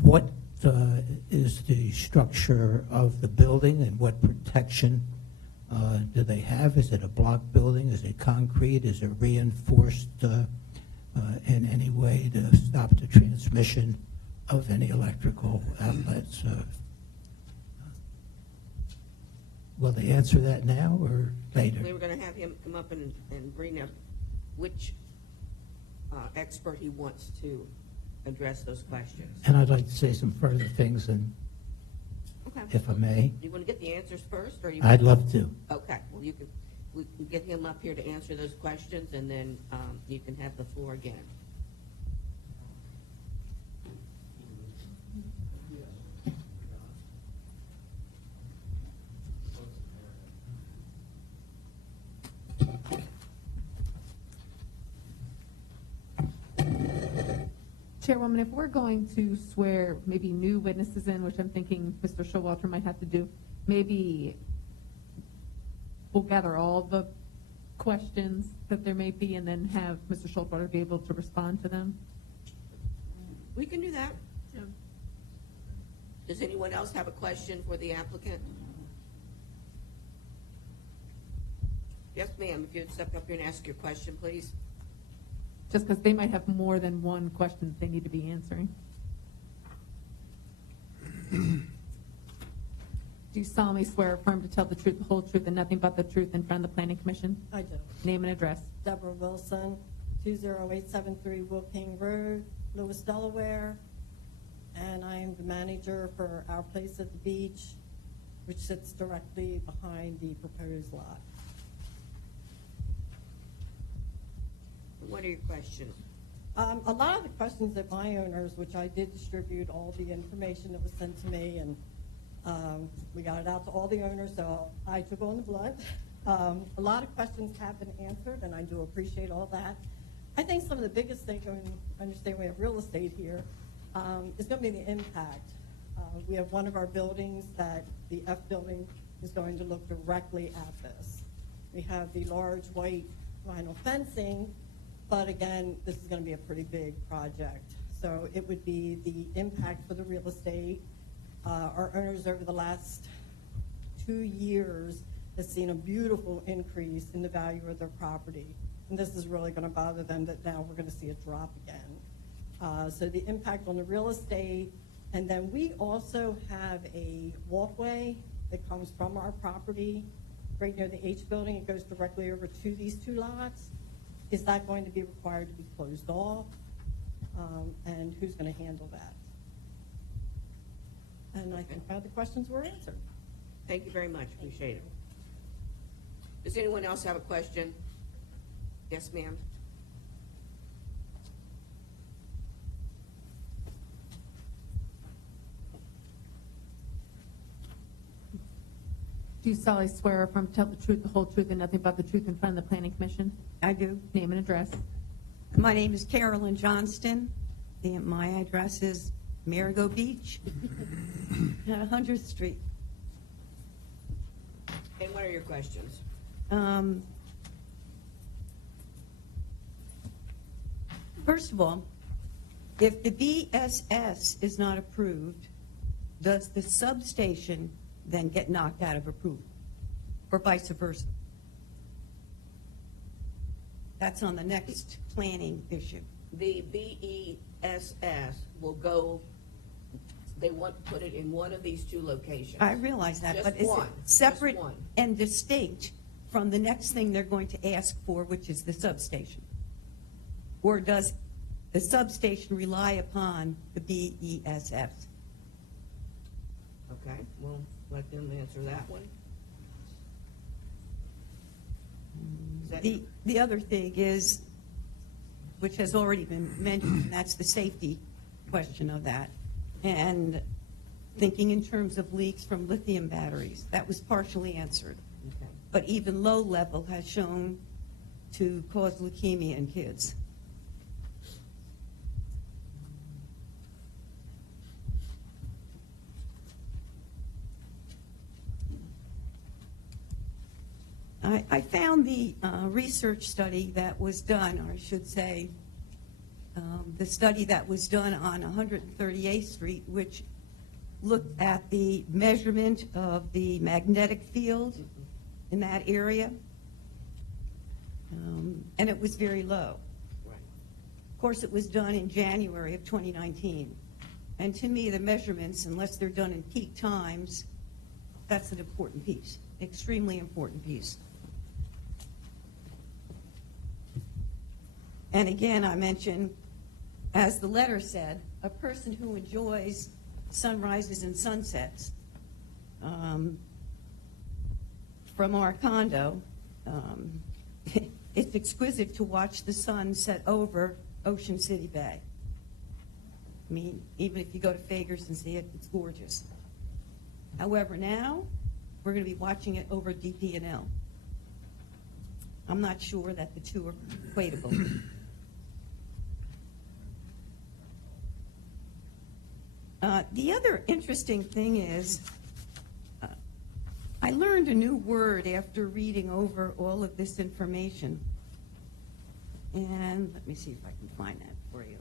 What is the structure of the building, and what protection do they have? Is it a block building? Is it concrete? Is it reinforced in any way to stop the transmission of any electrical outlets? Will they answer that now or later? We were going to have him come up and bring up which expert he wants to address those questions. And I'd like to say some further things, and Okay. if I may. Do you want to get the answers first, or you? I'd love to. Okay, well, we can get him up here to answer those questions, and then you can have the floor again. Chairwoman, if we're going to swear maybe new witnesses in, which I'm thinking Mr. Showalter might have to do, maybe we'll gather all the questions that there may be and then have Mr. Showalter be able to respond to them. We can do that. Yeah. Does anyone else have a question for the applicant? Yes, ma'am, if you'd step up here and ask your question, please. Just because they might have more than one question that they need to be answering. Do you solemnly swear or affirm to tell the truth, the whole truth, and nothing but the truth in front of the planning commission? I do. Name and address. Deborah Wilson, 20873 Wilking Road, Lewis, Delaware. And I am the manager for our place at the beach, which sits directly behind the proposed lot. What are your questions? A lot of the questions that my owners, which I did distribute all the information that was sent to me, and we got it out to all the owners, so I took on the blunt. A lot of questions have been answered, and I do appreciate all that. I think some of the biggest things, I understand we have real estate here, is going to be the impact. We have one of our buildings that the F building is going to look directly at this. We have the large white vinyl fencing, but again, this is going to be a pretty big project. So it would be the impact for the real estate. Our owners over the last 2 years has seen a beautiful increase in the value of their property. And this is really going to bother them that now we're going to see a drop again. So the impact on the real estate. And then we also have a walkway that comes from our property right near the H building. It goes directly over to these two lots. Is that going to be required to be closed off? And who's going to handle that? And I think all the questions were answered. Thank you very much. Appreciate it. Does anyone else have a question? Yes, ma'am. Do you solemnly swear or affirm to tell the truth, the whole truth, and nothing but the truth in front of the planning commission? I do. Name and address. My name is Carolyn Johnston, My address is Marigot Beach at 100th Street. And what are your questions? First of all, if the BSS is not approved, does the substation then get knocked out of approval, or vice versa? That's on the next planning issue. The BESS will go, they want to put it in one of these two locations. I realize that, Just but is it one, separate just one. and distinct from the next thing they're going to ask for, which is the substation? Or does the substation rely upon the BESS? Okay, we'll let them answer that one. Is that- The other thing is, which has already been mentioned, and that's the safety question of that. And thinking in terms of leaks from lithium batteries, that was partially answered. Okay. But even low level has shown to cause leukemia in kids. I found the research study that was done, or I should say, the study that was done on 138th Street, which looked at the measurement of the magnetic field in that area, and it was very low. Right. Of course, it was done in January of 2019. And to me, the measurements, unless they're done in peak times, that's an important piece, extremely important piece. And again, I mentioned, as the letter said, a person who enjoys sunrises and sunsets from our condo, it's exquisite to watch the sun set over Ocean City Bay. I mean, even if you go to Fagers and see it, it's gorgeous. However, now we're going to be watching it over DP&L. I'm not sure that the two are equatable. The other interesting thing is, I learned a new word after reading over all of this information. And let me see if I can find that for you.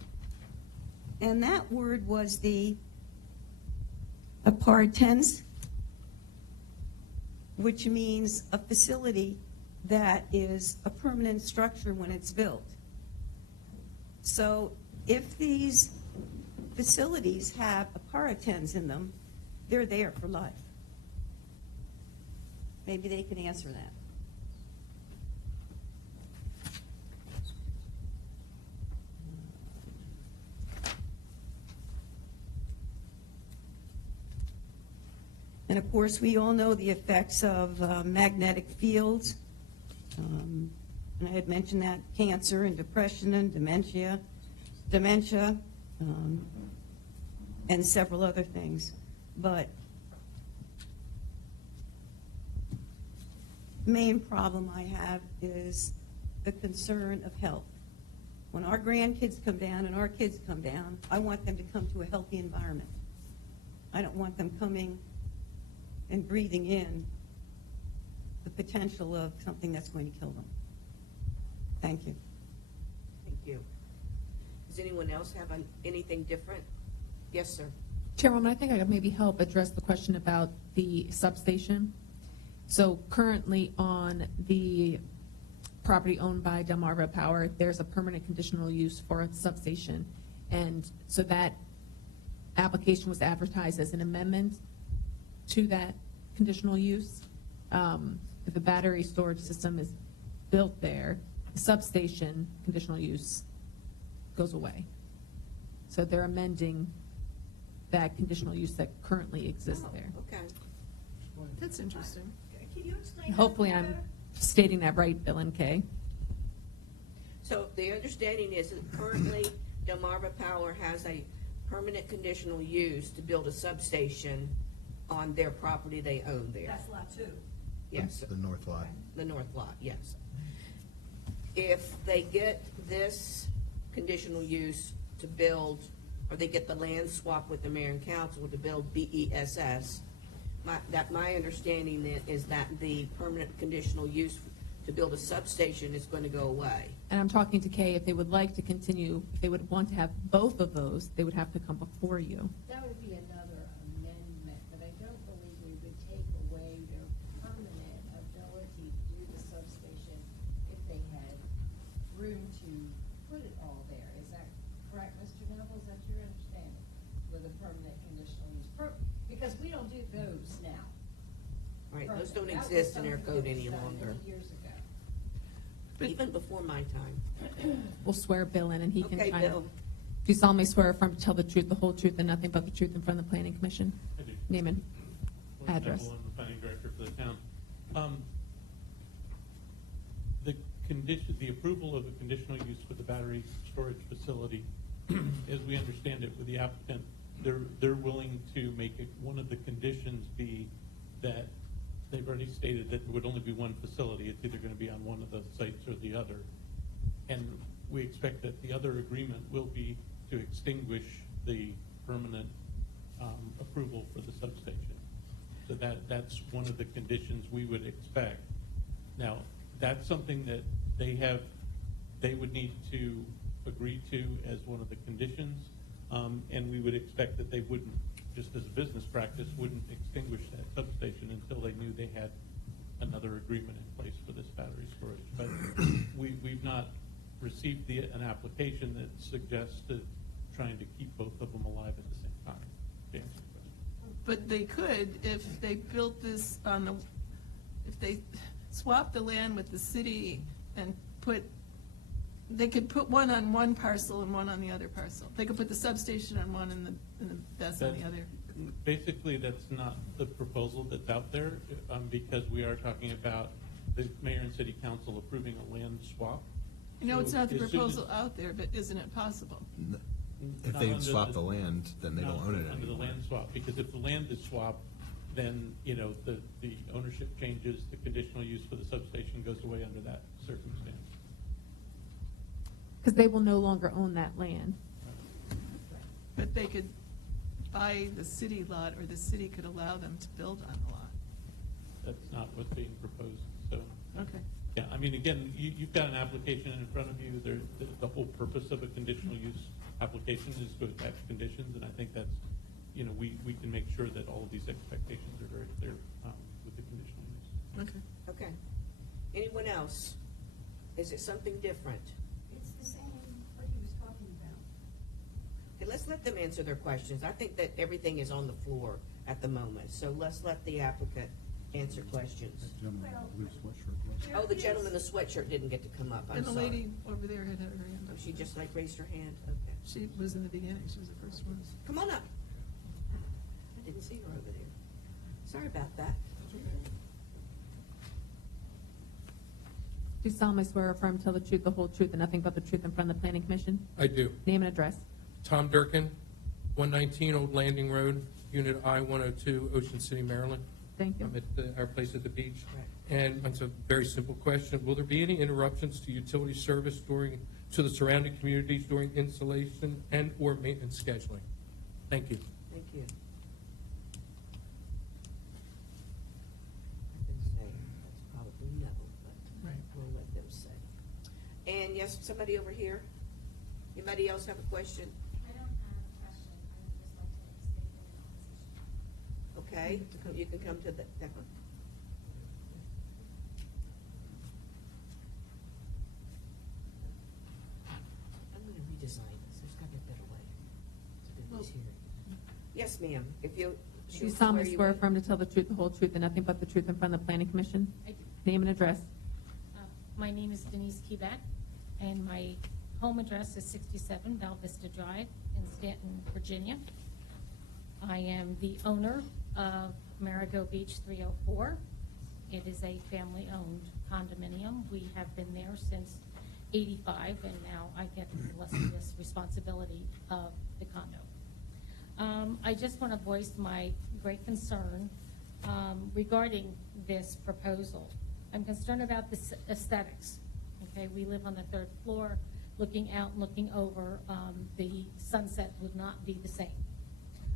And that word was the appurtenance, which means a facility that is a permanent structure when it's built. So if these facilities have appurtenance in them, they're there for life. Maybe they can answer that. And of course, we all know the effects of magnetic fields. And I had mentioned that cancer and depression and dementia, and several other things. But the main problem I have is the concern of health. When our grandkids come down and our kids come down, I want them to come to a healthy environment. I don't want them coming and breathing in the potential of something that's going to kill them. Thank you. Thank you. Does anyone else have anything different? Yes, sir. Chairwoman, I think I could maybe help address the question about the substation. So currently on the property owned by DELMARVA Power, there's a permanent conditional use for a substation. And so that application was advertised as an amendment to that conditional use. If a battery storage system is built there, the substation conditional use goes away. So they're amending that conditional use that currently exists there. Okay. That's interesting. Can you explain that Hopefully better? I'm stating that right, Bill and Kay. So the understanding is that currently DELMARVA Power has a permanent conditional use to build a substation on their property they own there. That's lot 2. Yes, The north lot. the north lot, yes. If they get this conditional use to build, or they get the land swap with the mayor and council to build BESS, my understanding then is that the permanent conditional use to build a substation is going to go away. And I'm talking to Kay, if they would like to continue, if they would want to have both of those, they would have to come before you. That would be another amendment, but I don't believe we would take away their permanent ability to do the substation if they had room to put it all there. Is that correct, Mr. Neville? Is that your understanding with a permanent conditional use? Because we don't do those now. Right, those don't That was exist in our something code that was any done longer, many years ago. even before my time. We'll swear Bill in and he can Okay, chime Bill. in. Do you solemnly swear or affirm to tell the truth, the whole truth, and nothing but the truth in front of the planning commission? I do. Name and Burch address. Neville, I'm the planning director for the town. The condition, the approval of a conditional use for the battery storage facility, as we understand it with the applicant, they're willing to make it, one of the conditions be that they've already stated that there would only be one facility. It's either going to be on one of the sites or the other. And we expect that the other agreement will be to extinguish the permanent approval for the substation. So that's one of the conditions we would expect. Now, that's something that they would need to agree to as one of the conditions. And we would expect that they wouldn't, just as a business practice, wouldn't extinguish that substation until they knew they had another agreement in place for this battery storage. But we've not received an application that suggests trying to keep both of them alive at the same time. To answer your question. But they could, if they built this on the, if they swapped the land with the city and they could put one on one parcel and one on the other parcel. They could put the substation on one and the BESS on the other. Basically, that's not the proposal that's out there, because we are talking about the mayor and city council approving a land swap. I know it's So not the as soon as- proposal out there, but isn't it possible? If Not they under swap the land, then they don't not own it Under the anymore. land swap, because if the land is swapped, then, the ownership changes, the conditional use for the substation goes away under that circumstance. Because they will no longer own that land. But they could buy the city lot, or the city could allow them to build on the lot. That's not what's being proposed, so. Okay. Yeah, I mean, again, you've got an application in front of you. The whole purpose of a conditional use application is to attach conditions, and I think that's, we can make sure that all of these expectations are very clear with the conditional use. Okay. Okay. Anyone else? Is it something different? It's the same, what he was talking about. Okay, let's let them answer their questions. I think that everything is on the floor at the moment, so let's let the applicant answer questions. That gentleman in the blue sweatshirt was. Oh, the gentleman in the sweatshirt didn't get to come up, I'm And the sorry. lady over there had her hand Oh, up. she just like raised her hand? Okay. She was in the beginning, she was the first one. Come on up. I didn't see her over there. Sorry about that. Do you solemnly swear or affirm to tell the truth, the whole truth, and nothing but the truth in front of the planning commission? I do. Name and address. Tom Durkin, 119 Old Landing Road, Unit I-102, Ocean City, Maryland. Thank you. I'm at our place at the beach. Right. And it's a very simple question. Will there be any interruptions to utility service to the surrounding communities during installation and/or maintenance scheduling? Thank you. Thank you. I've been saying that's probably no, but Right. we'll let them say. And yes, somebody over here? Anybody else have a question? I don't have a question, I would just like to state that in opposition. Okay, you can come to that one. I'm gonna redesign this, there's gotta be a better way to do this here. Yes, ma'am, if you. Do you solemnly swear or affirm to tell the truth, the whole truth, and nothing but the truth in front of the planning commission? I do. Name and address. My name is Denise Kebeck, and my home address is 67 Val Vista Drive in Stanton, Virginia. I am the owner of Marigot Beach 304. It is a family-owned condominium. We have been there since '85, and now I get the illustrious responsibility of the condo. I just want to voice my great concern regarding this proposal. I'm concerned about the aesthetics. Okay, we live on the third floor. looking out and looking over, the sunset would not be the same.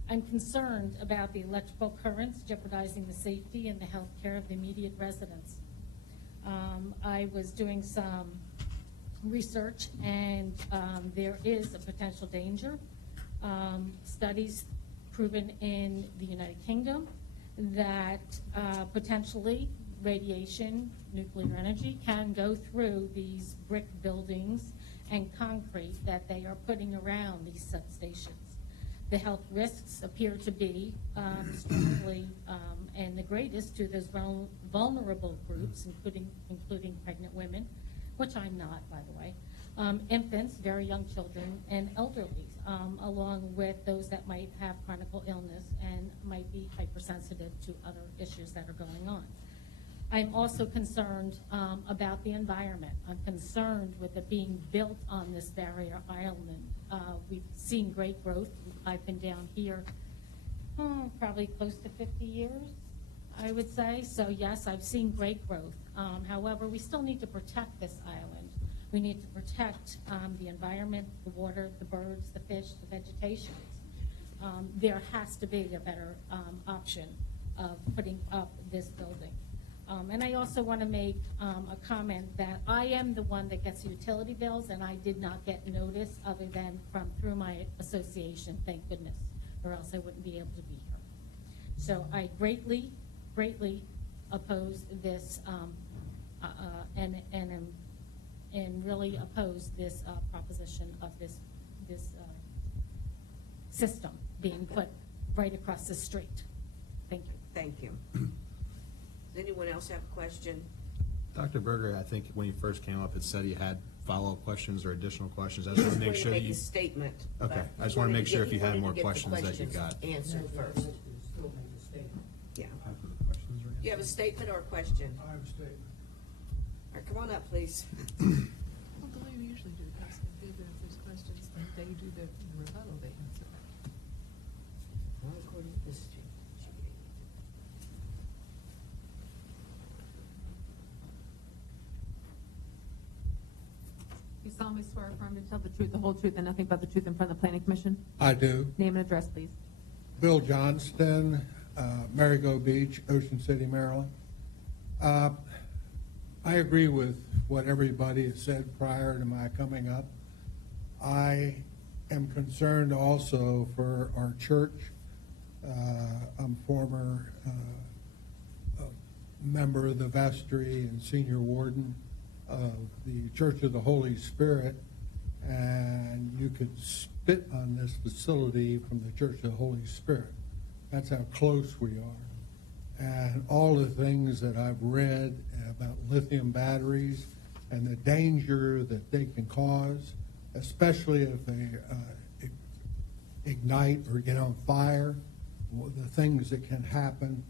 I'm concerned about the electrical currents jeopardizing the safety and the health care of the immediate residents. I was doing some research, and there is a potential danger. Studies proven in the United Kingdom that potentially radiation, nuclear energy, can go through these brick buildings and concrete that they are putting around these substations. The health risks appear to be strongly and the greatest to those vulnerable groups, including pregnant women, which I'm not, by the way, infants, very young children, and elderly, along with those that might have chronic illness and might be hypersensitive to other issues that are going on. I'm also concerned about the environment. I'm concerned with it being built on this barrier island. We've seen great growth. I've been down here probably close to 50 years, I would say. So yes, I've seen great growth. However, we still need to protect this island. We need to protect the environment, the water, the birds, the fish, the vegetation. There has to be a better option of putting up this building. And I also want to make a comment that I am the one that gets utility bills, and I did not get notice other than through my association, thank goodness, or else I wouldn't be able to be here. So I greatly oppose this and really oppose this proposition of this system being put right across the street. Thank you. Thank you. Does anyone else have a question? Dr. Berger, I think when you first came up, it said you had follow-up questions or additional questions. I just want to make sure that Make you. a statement. Okay, but I just want to wanted make sure get- if you he had wanted more to get the questions that you got. Answered first. Yeah. After the questions are Do you have a statement or a question? I have a statement. All right, come on up, please. Well, the way we usually do it, is they do that if there's questions, and they do the rebuttal, they answer that. Well, according to this, she gave me. You solemnly swear or affirm to tell the truth, the whole truth, and nothing but the truth in front of the planning commission? I do. Name and address, please. Bill Johnston, Marigot Beach, Ocean City, Maryland. I agree with what everybody has said prior to my coming up. I am concerned also for our church. I'm former member of the vestry and senior warden of the Church of the Holy Spirit, and you could spit on this facility from the Church of the Holy Spirit. That's how close we are. And all the things that I've read about lithium batteries and the danger that they can cause, especially if they ignite or get on fire, the things that can happen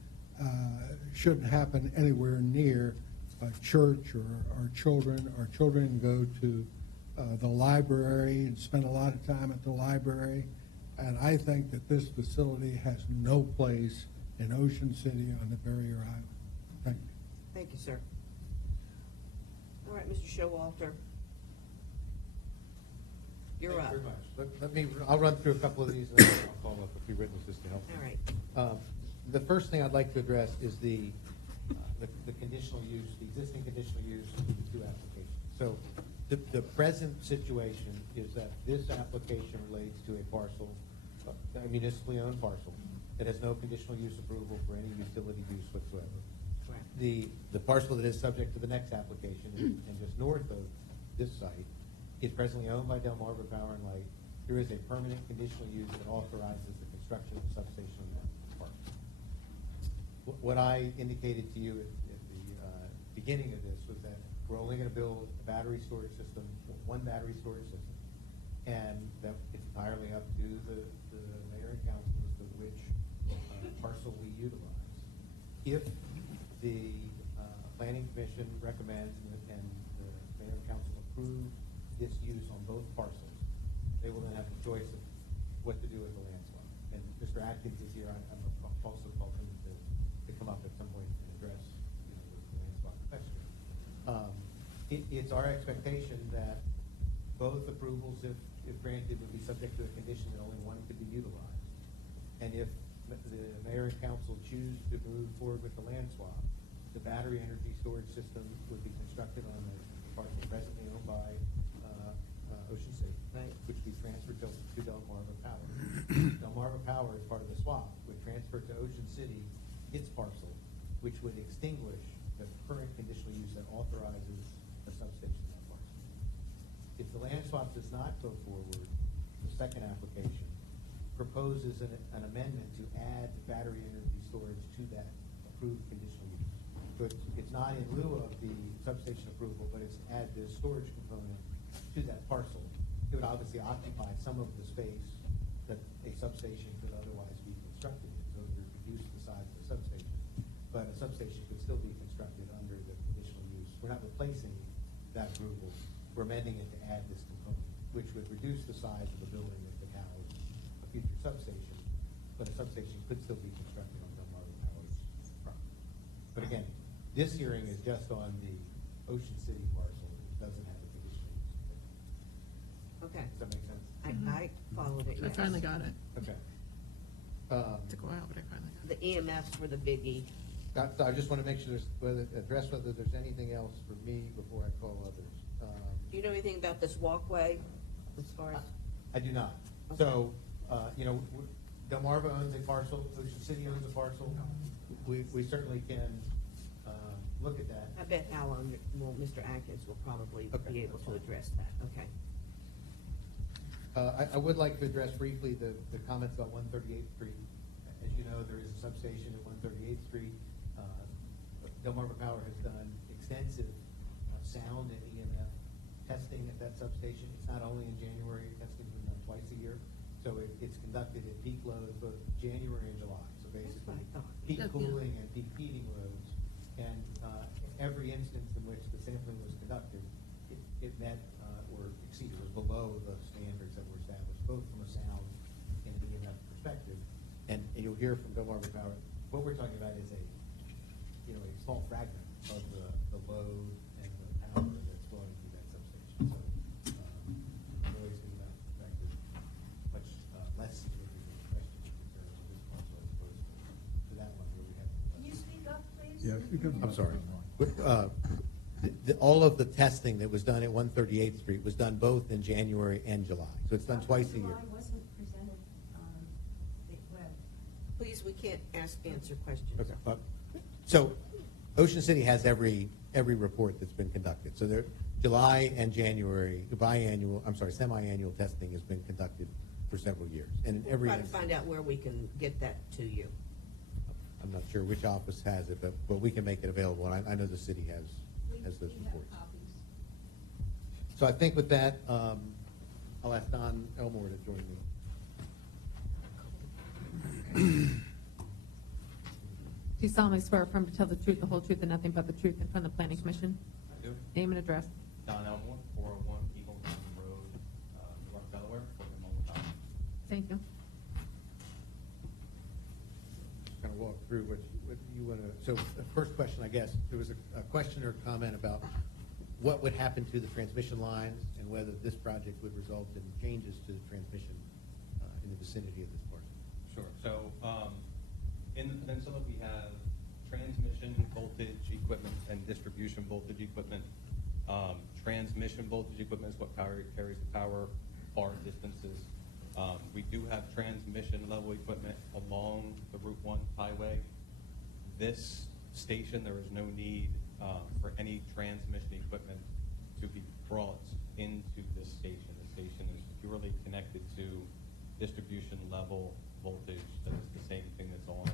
shouldn't happen anywhere near a church or our children. Our children go to the library and spend a lot of time at the library. And I think that this facility has no place in Ocean City on the Barrier Island. Thank you. Thank you, sir. All right, Mr. Showalter. You're up. Thank you very much. I'll run through a couple of these, and then I'll call up a few witnesses to help. All right. The first thing I'd like to address is the conditional use, the existing conditional use of the two applications. So the present situation is that this application relates to a parcel, a municipally owned parcel, that has no conditional use approval for any utility use whatsoever. Correct. The parcel that is subject to the next application and just north of this site is presently owned by DELMARVA Power and Light. There is a permanent conditional use that authorizes the construction of a substation on that parcel. What I indicated to you at the beginning of this was that we're only going to build a battery storage system, one battery storage system, and that it's entirely up to the mayor and council as to which parcel we utilize. If the planning commission recommends and the mayor and council approve this use on both parcels, they will then have the choice of what to do with the land swap. And Mr. Atkins is here. I'm also called him to come up at some point and address the land swap question. It's our expectation that Both approvals, if granted, would be subject to a condition that only one could be utilized. And if the mayor and council choose to move forward with the land swap, the battery energy storage system would be constructed on the parcel presently owned by Ocean City, Right. which would be transferred to DELMARVA Power. DELMARVA Power, as part of the swap, would transfer to Ocean City its parcel, which would extinguish the current conditional use that authorizes a substation in that parcel. If the land swap does not go forward, the second application proposes an amendment to add battery energy storage to that approved conditional use. So it's not in lieu of the substation approval, but it's add the storage component to that parcel. It would obviously occupy some of the space that a substation could otherwise be constructed in, so it would reduce the size of the substation. But a substation could still be constructed under the conditional use. We're not replacing that approval, we're amending it to add this component, which would reduce the size of the building that could house a future substation, but a substation could still be constructed on DELMARVA Power's property. But again, this hearing is just on the Ocean City parcel, it doesn't have a conditional use. Okay. Does that make sense? I followed it, I yes. finally got it. Okay. Took a while, but I finally got it. The EMFs were the biggie. I just want to make sure address whether there's anything else for me before I call others. Do you know anything about this walkway as far as? I do not. Okay. So, DELMARVA owns a parcel, Ocean City owns a parcel. We certainly can look at that. I bet Alan, well, Mr. Atkins will probably Okay, be able that's to fine. address that. Okay. I would like to address briefly the comments about 138th Street. As you know, there is a substation at 138th Street. DELMARVA Power has done extensive sound and EMF testing at that substation. It's not only in January, testing's been done twice a year. So it's conducted at peak loads both January and July. So basically, That's what I thought. peak Yeah. cooling and peak heating loads. And every instance in which the sampling was conducted, it met or exceeded, was below the standards that were established, both from a sound and an EMF perspective. And you'll hear from Delmarva Power, what we're talking about is a small fragment of the load and the power that's flowing through that substation. So noise and that perspective, much less significant question in terms of this parcel as opposed to that one where we have. Can you speak up, please? Yeah, if you could. I'm sorry. All of the testing that was done at 138th Street was done both in January and July. So it's done twice a year. July wasn't presented on the web. Please, we can't answer questions. Okay. So Ocean City has every report that's been conducted. So there, July and January, semi-annual testing has been conducted for several years. And in We'll every try to instance, find out where we can get that to you. I'm not sure which office has it, but we can make it available. And I know the city has those We have reports. copies. So I think with that, I'll ask Don Elmore to join me. Do you solemnly swear affirm to tell the truth, the whole truth, and nothing but the truth in front of the planning commission? I do. Name and address. Don Elmore, 401 Eagle Mountain Road, Newark, Delaware, Fort Lauderdale. Thank you. Just kind of walk through what you want to, so the first question, I guess, there was a question or comment about what would happen to the transmission lines and whether this project would result in changes to the transmission in the vicinity of this parcel. Sure. So in the peninsula, we have transmission voltage equipment and distribution voltage equipment. Transmission voltage equipment is what carries the power far distances. We do have transmission level equipment along the Route 1 highway. This station, there is no need for any transmission equipment to be brought into this station. The station is purely connected to distribution level voltage that is the same thing that's on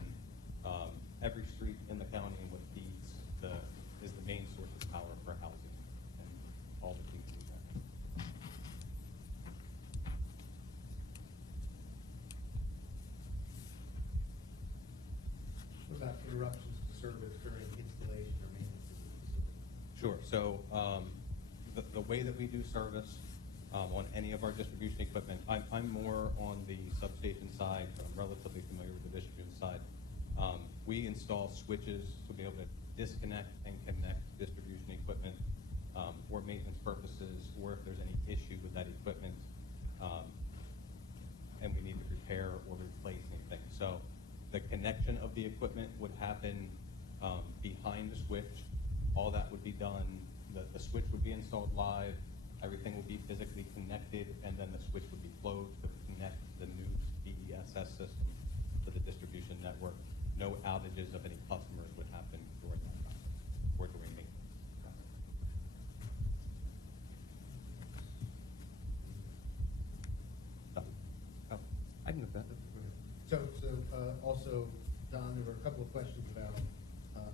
every street in the county and what feeds is the main source of power for housing and all the things we have. What about interruptions to service during installation or maintenance of the facility? Sure. So the way that we do service on any of our distribution equipment, I'm more on the substation side, so I'm relatively familiar with the distribution side. We install switches to be able to disconnect and connect distribution equipment for maintenance purposes, or if there's any issue with that of the equipment would happen behind the switch. All that would be done, the switch would be installed live, everything would be physically connected, and then the switch would be closed to connect the new BESS system to the distribution network. No outages of any customers would happen during that time, or during maintenance. Oh, I can move that. So, also, Don, there were a couple of questions about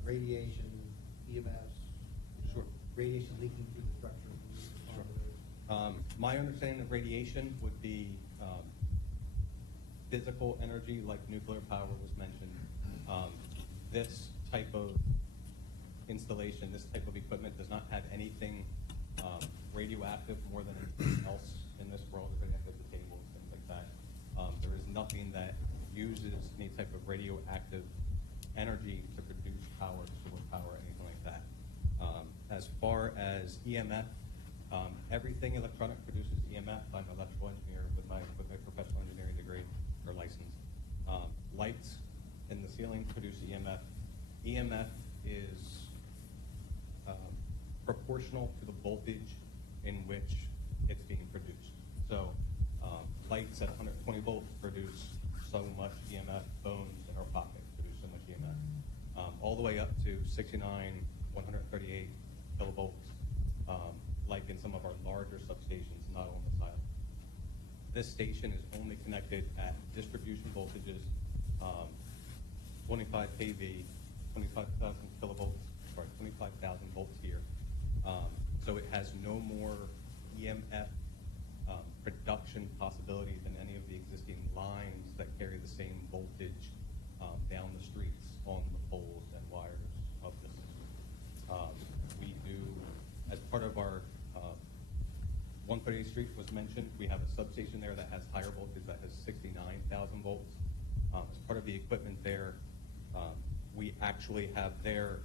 radiation, EMS. Sure. Radiation leaking through the structure. Sure. My understanding of radiation would be physical energy, like nuclear power was mentioned. This type of installation, this type of equipment does not have anything radioactive more than anything else in this world, radioactive to cables, things like that. There is nothing that uses any type of radioactive energy to produce power, solar power, anything like that. As far as EMF, everything electronic produces EMF. I'm an electrical engineer with my professional engineering degree or license. Lights in the ceiling produce EMF. EMF is proportional to the voltage in which it's being produced. So lights at 120 volts produce so much EMF. Phones in our pocket produce so much EMF. All the way up to 69, 138 kilovolts, like in some of our larger substations, not on this island. This station is only connected at distribution voltages, 25 kV, 25,000 kilovolts, sorry, 25,000 volts here. So it has no more EMF production possibility than any of the existing lines that carry the same voltage down the streets on the poles and wires of the system. We do, as part of our 138th Street was mentioned, we have a substation there that has higher voltage, that has 69,000 volts. As part of the equipment there, we actually have their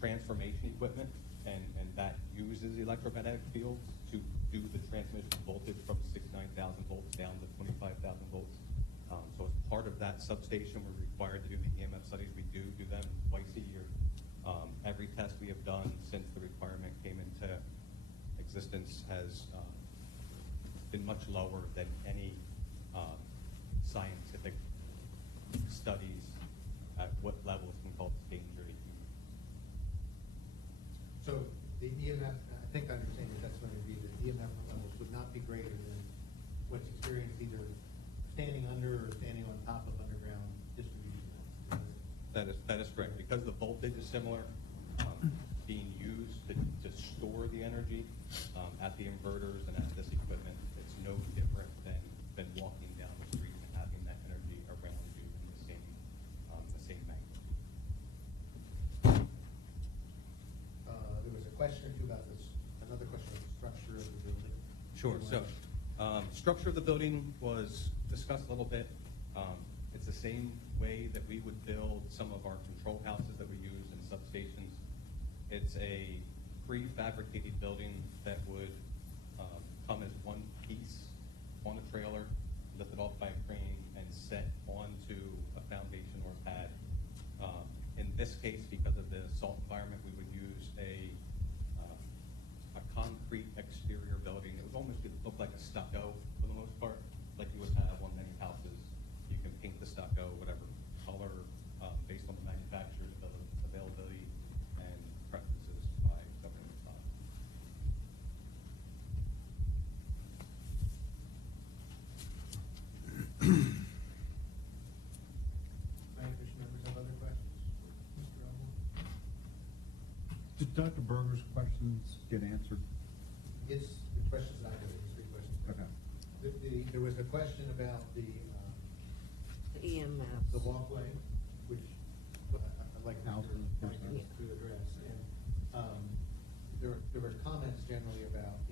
transformation equipment, and that uses electromagnetic fields to do the transmission voltage from 69,000 volts down to 25,000 volts. So as part of that substation, we're required to do the EMF studies. We do them twice a year. Every test we have done since the requirement came into existence has been much lower than any scientific studies at what levels can cause danger to humans. So the EMF, I think I understand your testimony to be that EMF levels would not be greater than what's experienced either standing under or standing on top of underground distribution lines. That is correct. Because the voltage is similar, being used to store the energy at the inverters and at this equipment, it's no different than walking down the street and having that energy around you in the same magnitude. There was a question or two about this, another question about the structure of the building. Sure. So structure of the building was discussed a little bit. It's the same way that we would build some of our control houses that we use in substations. It's a prefabricated building that would come as one piece on a trailer, lifted off by a crane, and set onto a foundation or a pad. In this case, because of the salt environment, we would use a concrete exterior building. It would almost look like a stucco for the most part, like you would have on many houses. You can paint the stucco whatever color based on the manufacturer's availability and preferences by government style. Planning Commission members have other questions? Mr. Elmore? Did Dr. Berger's questions get answered? It's the questions that I have, it's three questions. Okay. There was a question about the EMF. the walkway, which I'd like Mr. Franklin to address. And there were comments generally about,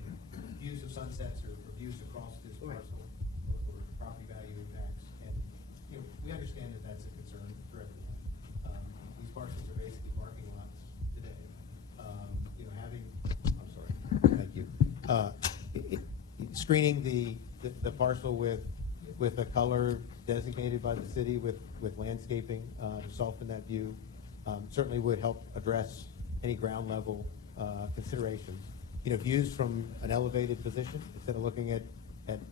views of sunsets or views across this parcel or property value impacts. And, we understand that that's a concern for everyone. These parcels are basically parking lots today. I'm sorry. Thank you. Screening the parcel with with a color designated by the city with landscaping to soften that view, certainly would help address any ground level considerations. You know, views from an elevated position, instead of looking at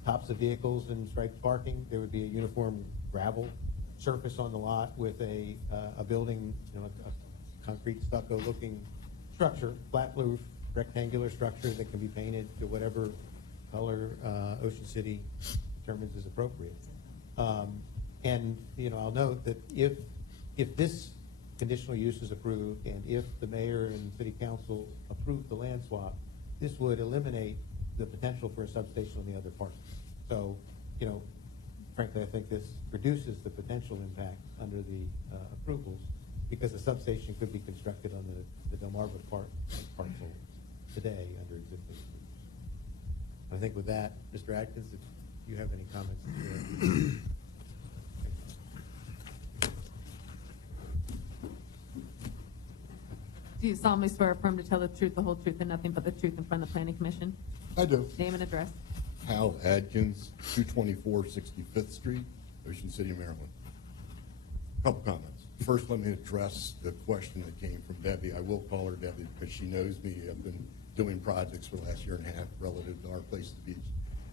tops of vehicles and striped parking, there would be a uniform gravel surface on the lot with a building, you know, a concrete stucco looking structure, flat roof, rectangular structure that can be painted to whatever color Ocean City determines is appropriate. And, you know, I'll note that if this conditional use is approved and if the mayor and city council approve the land swap, this would eliminate the potential for a substation on the other parcels. So, you know, frankly, I think this reduces the potential impact under the approvals because a substation could be constructed on the DELMARVA parcel today under existing approvals. I think with that, Mr. Atkins, if you have any comments. Do you solemnly swear or affirm to tell the truth, the whole truth, and nothing but the truth in front of the planning commission? I do. Name and address. Hal Adkins, 224 65th Street, Ocean City, Maryland. Couple comments. First, let me address the question that came from Debbie. I will call her Debbie because she knows me. I've been doing projects for the last year and a half relative to our place at the beach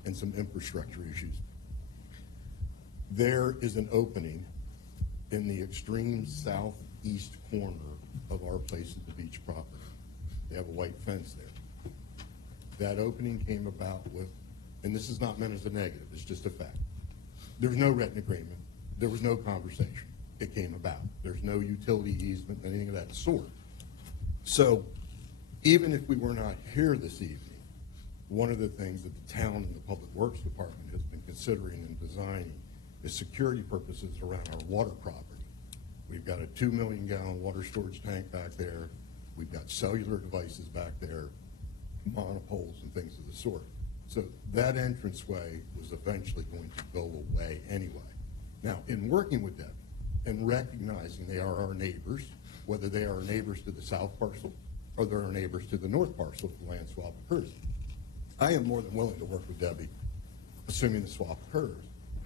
and some infrastructure issues. There is an opening in the extreme southeast corner of our place at the beach property. They have a white fence there. That opening came about with, and this is not meant as a negative, it's just a fact. There's no written agreement. There was no conversation. It came about. There's no utility easement, anything of that sort. So even if we were not here this evening, one of the things that the town and the Public Works Department has been considering and designing is security purposes around our water property. We've got a 2 million gallon water storage tank back there. We've got cellular devices back there, monopoles and things of the sort. So that entranceway was eventually going to go away anyway. Now, in working with them and recognizing they are our neighbors, whether they are our neighbors to the south parcel or they're our neighbors to the north parcel if the land swap occurs, I am more than willing to work with Debbie, assuming the swap occurs,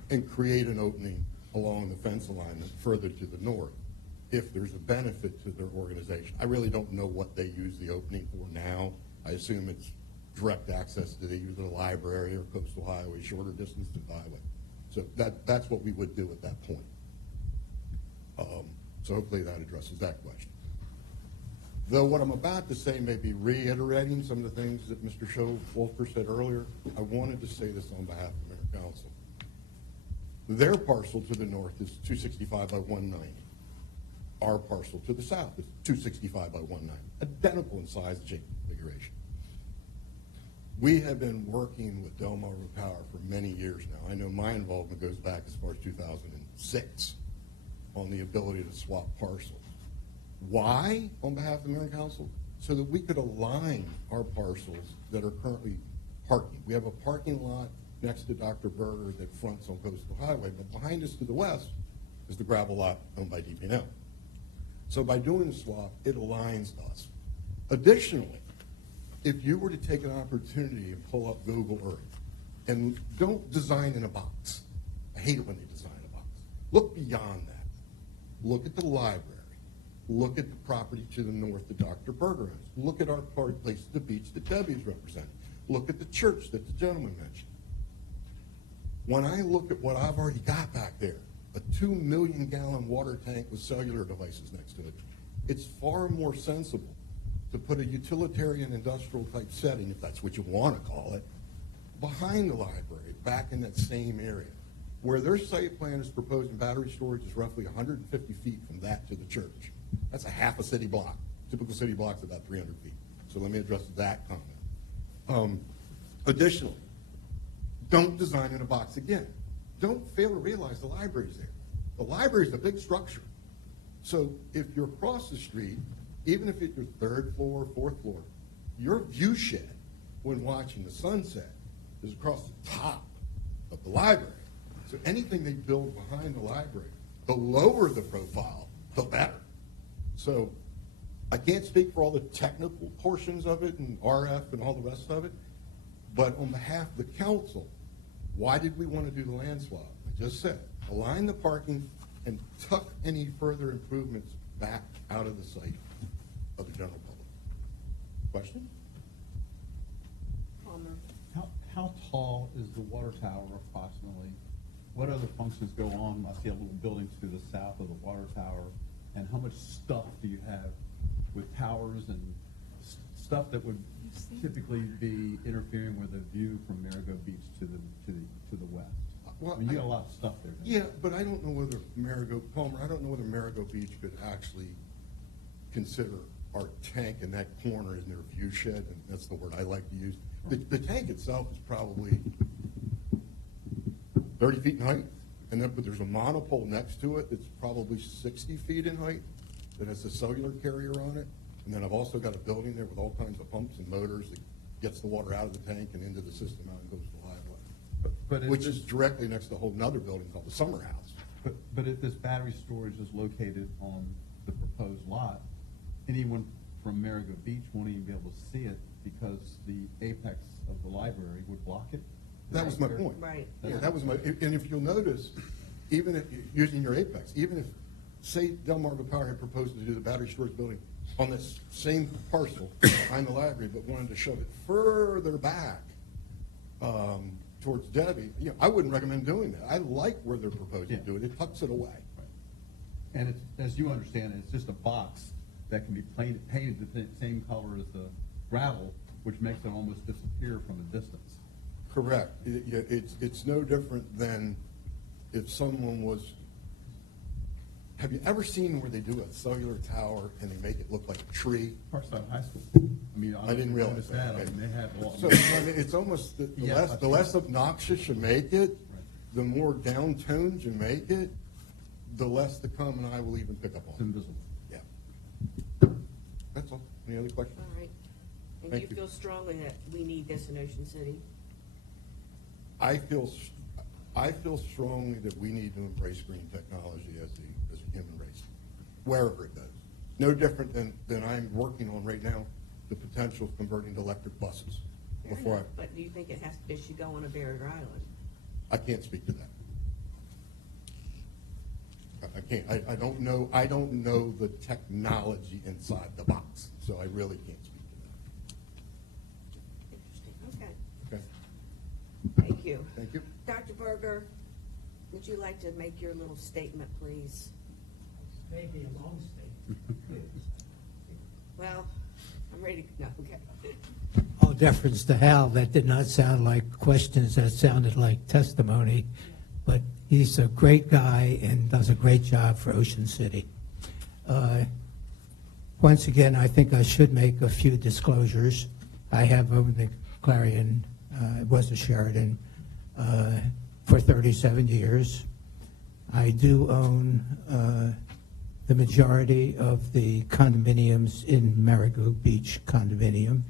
and create an opening along the fence alignment further to the north if there's a benefit to their organization. I really don't know what they use the opening for now. I assume it's direct access to either the library or coastal highway, shorter distance to the highway. So that's what we would do at that point. So hopefully that addresses that question. Though what I'm about to say may be reiterating some of the things that Mr. Showalter said earlier, I wanted to say this on behalf of Mayor Council. Their parcel to the north is 265 by 190. Our parcel to the south is 265 by 190, identical in size and shape and configuration. We have been working with DELMARVA Power for many years now. I know my involvement goes back as far as 2006 on the ability to swap parcels. Why, on behalf of the Mayor and Council? So that we could align our parcels that are currently parking. We have a parking lot next to Dr. Berger that fronts on Coastal Highway, but behind us to the west is the gravel lot owned by DP&L. So by doing the swap, it aligns us. Additionally, if you were to take an opportunity and pull up Google Earth, and don't design in a box. I hate it when they design in a box. Look beyond that. Look at the library. Look at the property to the north that Dr. Berger owns. Look at our place at the beach that Debbie's representing. Look at the church that the gentleman mentioned. When I look at what I've already got back there, a 2 million gallon water tank with cellular devices next to it, it's far more sensible to put a utilitarian industrial type setting, if that's what you want to call it, behind the library, back in that same area. Where their site plan is proposing battery storage is roughly 150 feet from that to the church. That's a half a city block. Typical city block's about 300 feet. So let me address that comment. Additionally, don't design in a box again. Don't fail to realize the library's there. The library's a big structure. So if you're across the street, even if it's your third floor, fourth floor, your view shed when watching the sunset is across the top of the library. So anything they build behind the library, the lower the profile, the better. So I can't speak for all the technical portions of it and RF and all the rest of it, but on behalf of the council, Why did we want to do the land swap? I just said, align the parking and tuck any further improvements back out of the sight of the general public. Question? Palmer. How tall is the water tower approximately? What other functions go on? I see a little building to the south of the water tower. And how much stuff do you have with towers and stuff that would typically be interfering with the view from Marigot Beach to the west? Well, I mean, you got a lot of stuff there. Yeah, but I don't know whether Palmer, I don't know whether Marigot Beach could actually consider our tank in that corner in their view shed, and that's the word I like to use. The tank itself is probably 30 feet in height, and then, but there's a monopole next to it that's probably 60 feet in height that has a cellular carrier on it. And then I've also got a building there with all kinds of pumps and motors that gets the water out of the tank and into the system out and goes to the highway, which is directly next to a whole nother building called the Summer House. But if this battery storage is located on the proposed lot, anyone from Marigot Beach won't even be able to see it because the apex of the library would block it? That was my point. Right. Yeah, that was my, and if you'll notice, even if, using your apex, even if, say, Delmarva Power had proposed to do the battery storage building on this same parcel behind the library, but wanted to shove it further back towards Debbie, I wouldn't recommend doing that. I like where they're proposing to do it. It tucks it away. And it's, as you understand it, it's just a box that can be painted the same color as the gravel, which makes it almost disappear from a distance. Correct. It's no different than if someone was, have you ever seen where they do a cellular tower and they make it look like a tree? Parkside High School. I mean, I didn't realize that. I mean, they have a lot. So, I mean, it's almost, the less obnoxious you make it, the more downtoned you make it, the less the common eye will even pick up on. It's invisible. Yeah. That's all. Any other questions? All right. And Thank you you. feel strongly that we need this in Ocean City? I feel strongly that we need to embrace green technology as a human race, wherever it goes. No different than I'm working on right now, the potential of converting to electric buses. But do you think it should go on a barrier island? I can't speak to that. I can't. I don't know the technology inside the box, so I really can't speak to Interesting. Okay. that. Okay. Thank you. Thank you. Dr. Berger, would you like to make your little statement, please? Maybe a long statement. Well, I'm ready to, no, okay. All deference to Hal, that did not sound like questions, that sounded like testimony, but he's a great guy and does a great job for Ocean City. Once again, I think I should make a few disclosures. I have owned the Clarion, it was a Sheridan, for 37 years. I do own the majority of the condominiums in Marigot Beach condominium.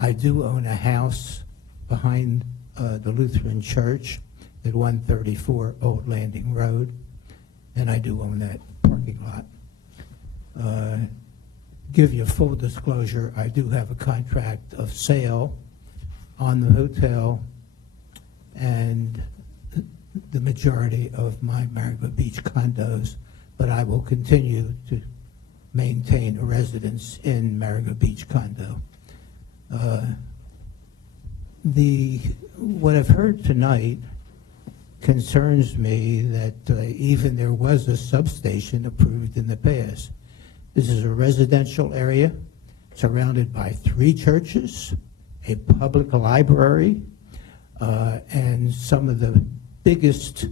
I do own a house behind the Lutheran Church at 134 Old Landing Road, and I do own that parking lot. Give you full disclosure, I do have a contract of sale on the hotel and the majority of my Marigot Beach condos, but I will continue to maintain a residence in Marigot Beach condo. What I've heard tonight concerns me that even there was a substation approved in the past. This is a residential area surrounded by 3 churches, a public library, and some of the biggest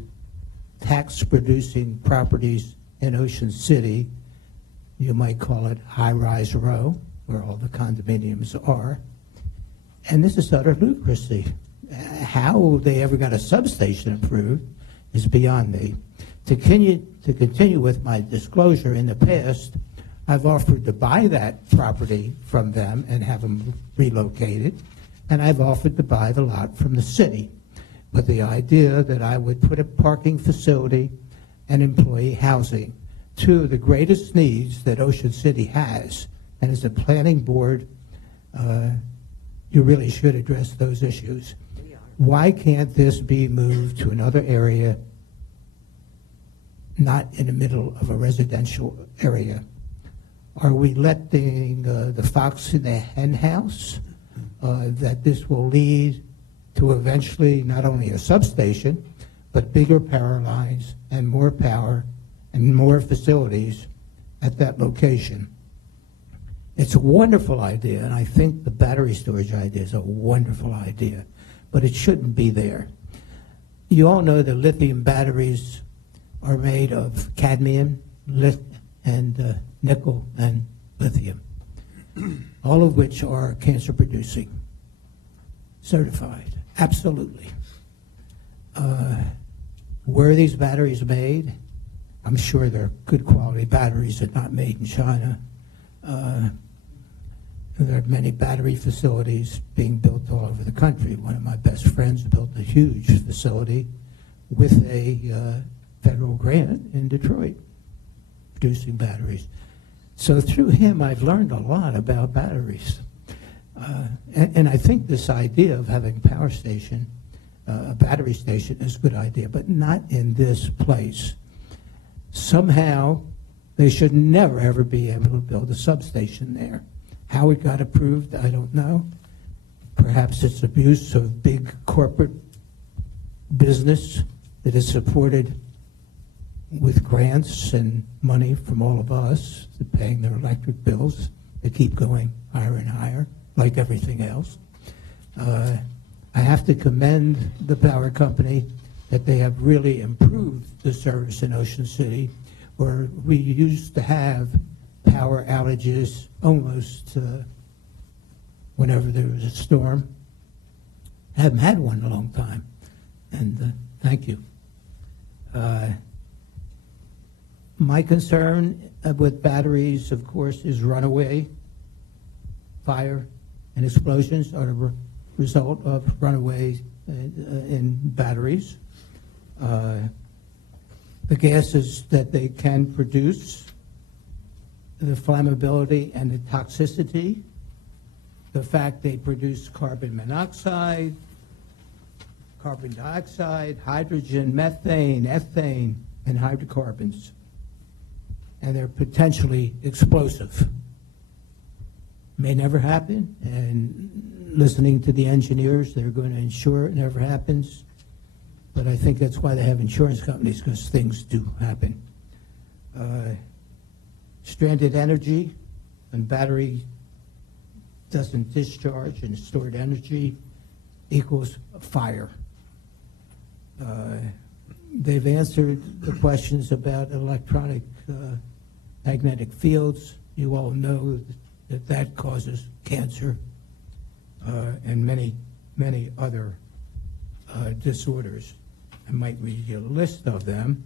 tax-producing properties in Ocean City. You might call it high-rise row, where all the condominiums are. And this is utter ludicrousy. How they ever got a substation approved is beyond me. To continue with my disclosure, in the past, I've offered to buy that property from them and have them relocated, and I've offered to buy the lot from the city with the idea that I would put a parking facility and employee housing, 2 of the greatest needs that Ocean City has. And as a planning board, you really should address those issues. We are. Why can't this be moved to another area, not in the middle of a residential area? Are we letting the fox in the hen house, that this will lead to eventually not only a substation, but bigger power lines and more power and more facilities at that location? It's a wonderful idea, and I think the battery storage idea is a wonderful idea, but it shouldn't be there. You all know that lithium batteries are made of cadmium, and nickel and lithium, all of which are cancer-producing, certified, absolutely. Where are these batteries made? I'm sure they're good quality batteries that are not made in China. There are many battery facilities being built all over the country. One of my best friends built a huge facility with a federal grant in Detroit, producing batteries. So through him, I've learned a lot about batteries. And I think this idea of having a power station, a battery station, is a good idea, but not in this place. Somehow, they should never, ever be able to build a substation there. How it got approved, I don't know. Perhaps it's abuse of big corporate business that is supported with grants and money from all of us, paying their electric bills. They keep going higher and higher, like everything else. I have to commend the power company that they have really improved the service in Ocean City, where we used to have power outages almost whenever there was a storm. I haven't had one in a long time, and thank you. My concern with batteries, of course, is runaway fire and explosions are the result of runaway in batteries. The gases that they can produce, the flammability and the toxicity, the fact they produce carbon monoxide, carbon dioxide, hydrogen, methane, ethane, and hydrocarbons. And they're potentially explosive. May never happen, and listening to the engineers, they're going to ensure it never happens. But I think that's why they have insurance companies, because things do happen. Stranded energy, and battery doesn't discharge, and stored energy equals fire. They've answered the questions about electronic magnetic fields. You all know that that causes cancer and many, many other disorders. I might read you a list of them,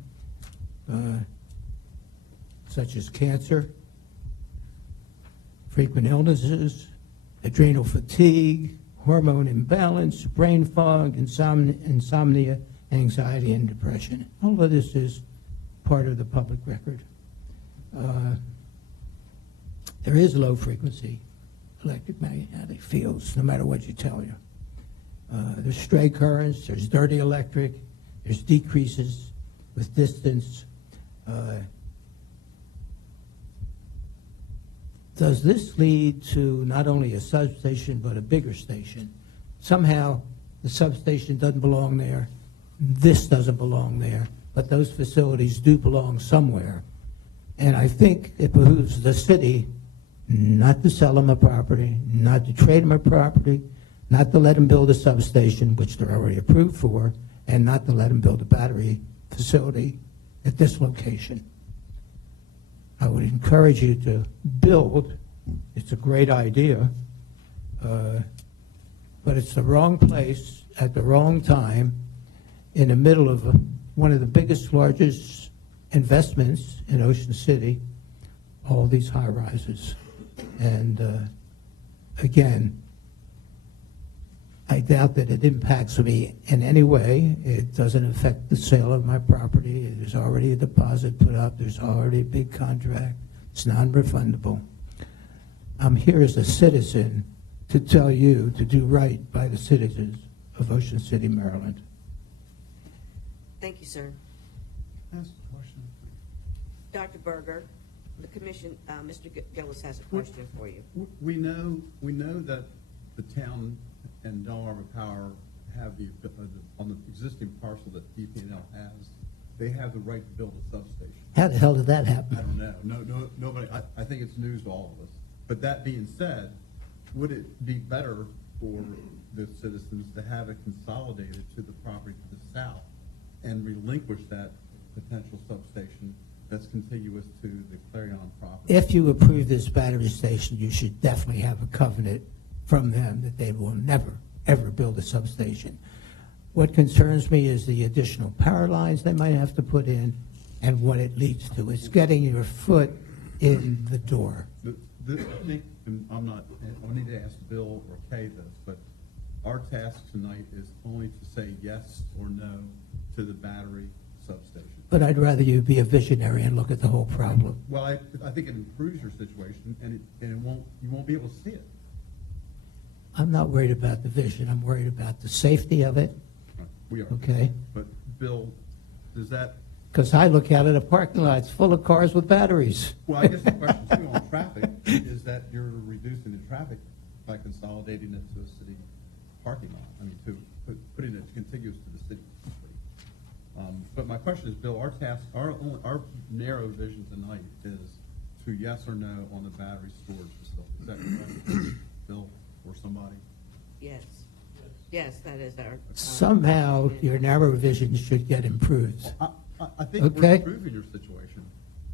such as cancer, frequent illnesses, adrenal fatigue, hormone imbalance, brain fog, insomnia, anxiety, and depression. All of this is part of the public record. There is low frequency electromagnetic fields, no matter what you tell you. There's stray currents, there's dirty electric, there's decreases with distance. Does this lead to not only a substation, but a bigger station? Somehow, the substation doesn't belong there, this doesn't belong there, but those facilities do belong somewhere. And I think it behooves the city not to sell them a property, not to trade them a property, not to let them build a substation, which they're already approved for, and not to let them build a battery facility at this location. I would encourage you to build. It's a great idea, but it's the wrong place at the wrong time in the middle of one of the biggest, largest investments in Ocean City, all these high-rises. And again, I doubt that it impacts me in any way. It doesn't affect the sale of my property. There's already a deposit put up. There's already a big contract. It's non-refundable. I'm here as a citizen to tell you to do right by the citizens of Ocean City, Maryland. Thank you, sir. Ask a question, please. Dr. Berger, the commission, Mr. Gillis has a question for you. We know that the town and Delmarva Power have on the existing parcel that DP&L has, they have the right to build a substation. How the hell did that happen? I don't know. Nobody, I think it's news to all of us. But that being said, would it be better for the citizens to have it consolidated to the property to the south and relinquish that potential substation that's contiguous to the Clarion property? If you approve this battery station, you should definitely have a covenant from them that they will never, ever build a substation. What concerns me is the additional power lines they might have to put in and what it leads to. It's getting your foot in the door. I think, and I need to ask Bill or Kay this, but our task tonight is only to say yes or no to the battery substation. But I'd rather you be a visionary and look at the whole problem. Well, I think it improves your situation, and you won't be able to see it. I'm not worried about the vision. I'm worried about the safety of it. We are. Okay. But Bill, does that? Because I look out at a parking lot, it's full of cars with batteries. Well, I guess the question too on traffic is that you're reducing the traffic by consolidating it to a city parking lot. I mean, putting it contiguous to the city. But my question is, Bill, our our narrow vision tonight is to yes or no on the battery storage facility. Is that correct, Bill, or somebody? Yes. Yes, that is our. Somehow, your narrow vision should get improved. I think we're Okay. improving your situation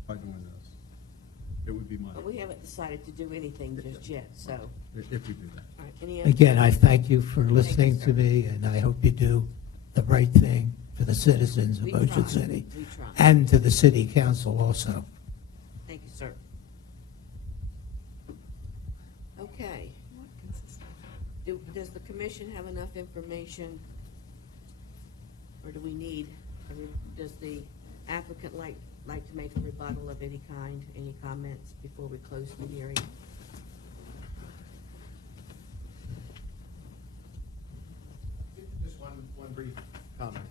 by doing this. It would be my, But we haven't decided to do anything just yet, so. All if we do that. right, any other? Again, I thank you for listening to me, and I hope you do the right thing for the citizens of We Ocean try. City. We try. And to the city council also. Thank you, sir. Okay. Does the commission have enough information, or do we need, does the applicant like to make a rebuttal of any kind, any comments before we close the hearing? Just one brief comment.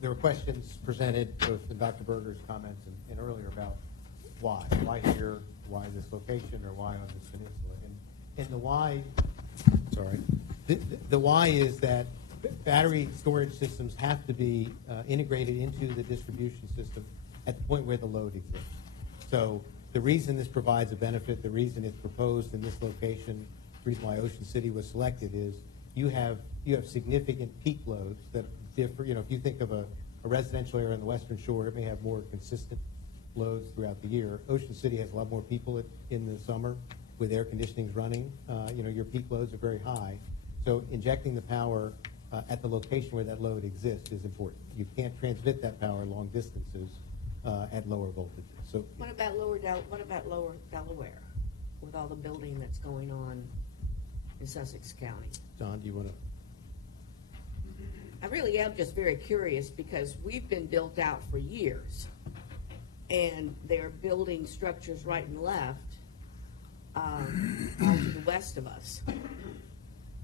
There were questions presented both in Dr. Berger's comments and earlier about why. Why here, why this location, or why on this peninsula? And the why, sorry, the why is that battery storage systems have to be integrated into the distribution system at the point where the load exists. So the reason this provides a benefit, the reason it's proposed in this location, the reason why Ocean City was selected is you have significant peak loads that differ. You know, if you think of a residential area on the Western Shore, it may have more consistent loads throughout the year. Ocean City has a lot more people in the summer with air conditionings running. Your peak loads are very high. So injecting the power at the location where that load exists is important. You can't transmit that power long distances at lower voltages. So What about lower Delaware, with all the building that's going on in Sussex County? John, do you want to? I really am just very curious because we've been built out for years, and they're building structures right and left out to the west of us.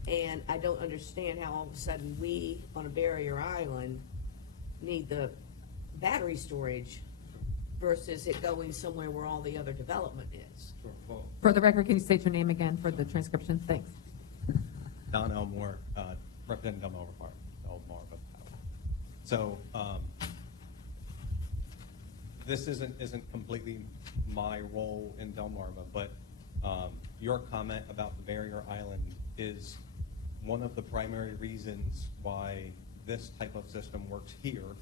And I don't understand how all of a sudden we, on a barrier island, need the battery storage versus it going somewhere where all the other development is. For the record, can you state your name again for the transcription? Thanks. Don Elmore, representing Delmarva Power. So this isn't completely my role in Delmarva, but your comment about the barrier island is one of the primary reasons why this type of system works here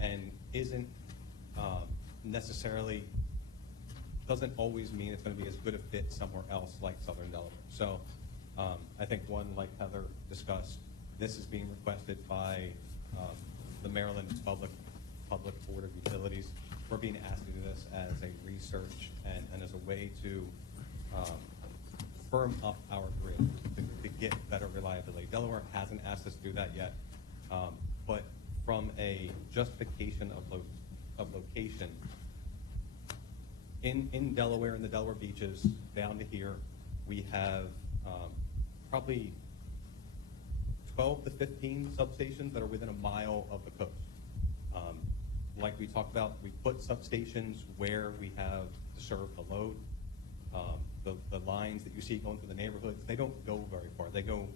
and isn't necessarily, doesn't always mean it's going to be as good a fit somewhere else like Southern Delaware. So I think one, like Heather discussed, this is being requested by the Maryland Public Board of Utilities. We're being asked to do this as a research and as a way to firm up our grid to get better reliability. Delaware hasn't asked us to do that yet, but from a justification of location, in Delaware, in the Delaware beaches, down to here, we have probably 12 to 15 substations that are within a mile of the coast. Like we talked about, we put substations where we have to serve the load. The lines that you see going through the neighborhoods, they don't go very far. They go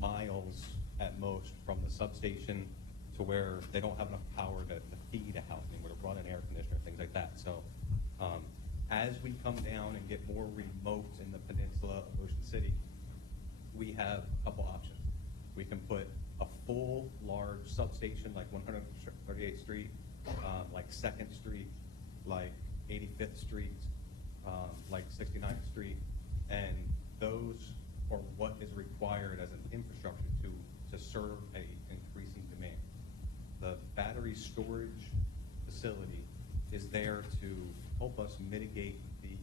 miles at most from the substation to where they don't have enough power to feed a house anymore, to run an air conditioner, things like that. So as we come down and get more remote in the peninsula of Ocean City, we have a couple options. We can put a full large substation like 138th Street, like 2nd Street, like 85th Street, like 69th Street, and those are what is required as an infrastructure to serve a increasing demand. The battery storage facility is there to help us mitigate the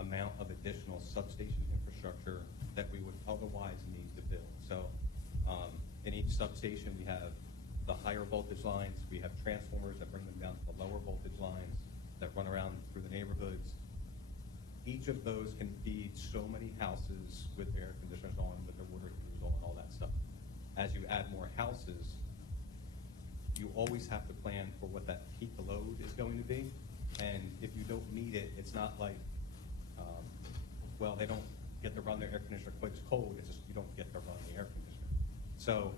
amount of additional substation infrastructure that we would otherwise need to build. So in each substation, we have the higher voltage lines. We have transformers that bring them down to the lower voltage lines that run around through the neighborhoods. Each of those can feed so many houses with air conditioners on, with their water heaters on, all that stuff. As you add more houses, you always have to plan for what that peak load is going to be. And if you don't meet it, it's not like, well, they don't get to run their air conditioner quite as cold. It's just you don't get to run the air conditioner. So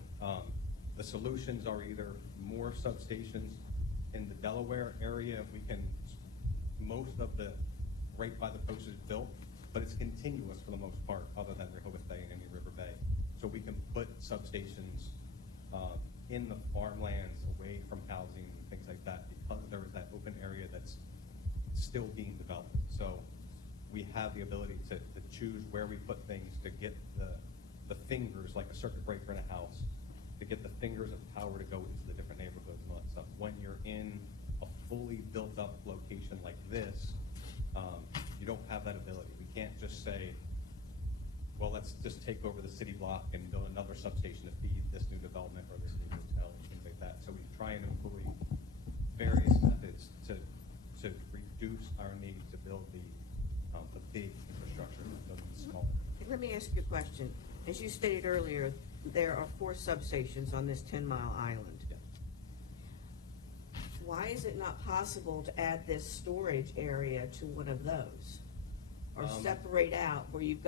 the solutions are either more substations in the Delaware area. We can, most of the right by the coast is built, but it's continuous for the most part, other than Rehoboth Bay and Indian River Bay. So we can put substations in the farmlands away from housing and things like that, because there is that open area that's still being developed. So we have the ability to choose where we put things to get the fingers, like a circuit breaker in a house, to get the fingers of power to go into the different neighborhoods and all that stuff. When you're in a fully built up location like this, you don't have that ability. We can't just say, well, let's just take over the city block and build another substation to feed this new development or this new hotel and things like that. So we try and employ various methods to reduce our need to build the big infrastructure, build the small. Let me ask you a question. As you stated earlier, there are 4 substations on this 10-mile island. Yeah. Why is it not possible to add this storage area to one of those? Or separate out where you've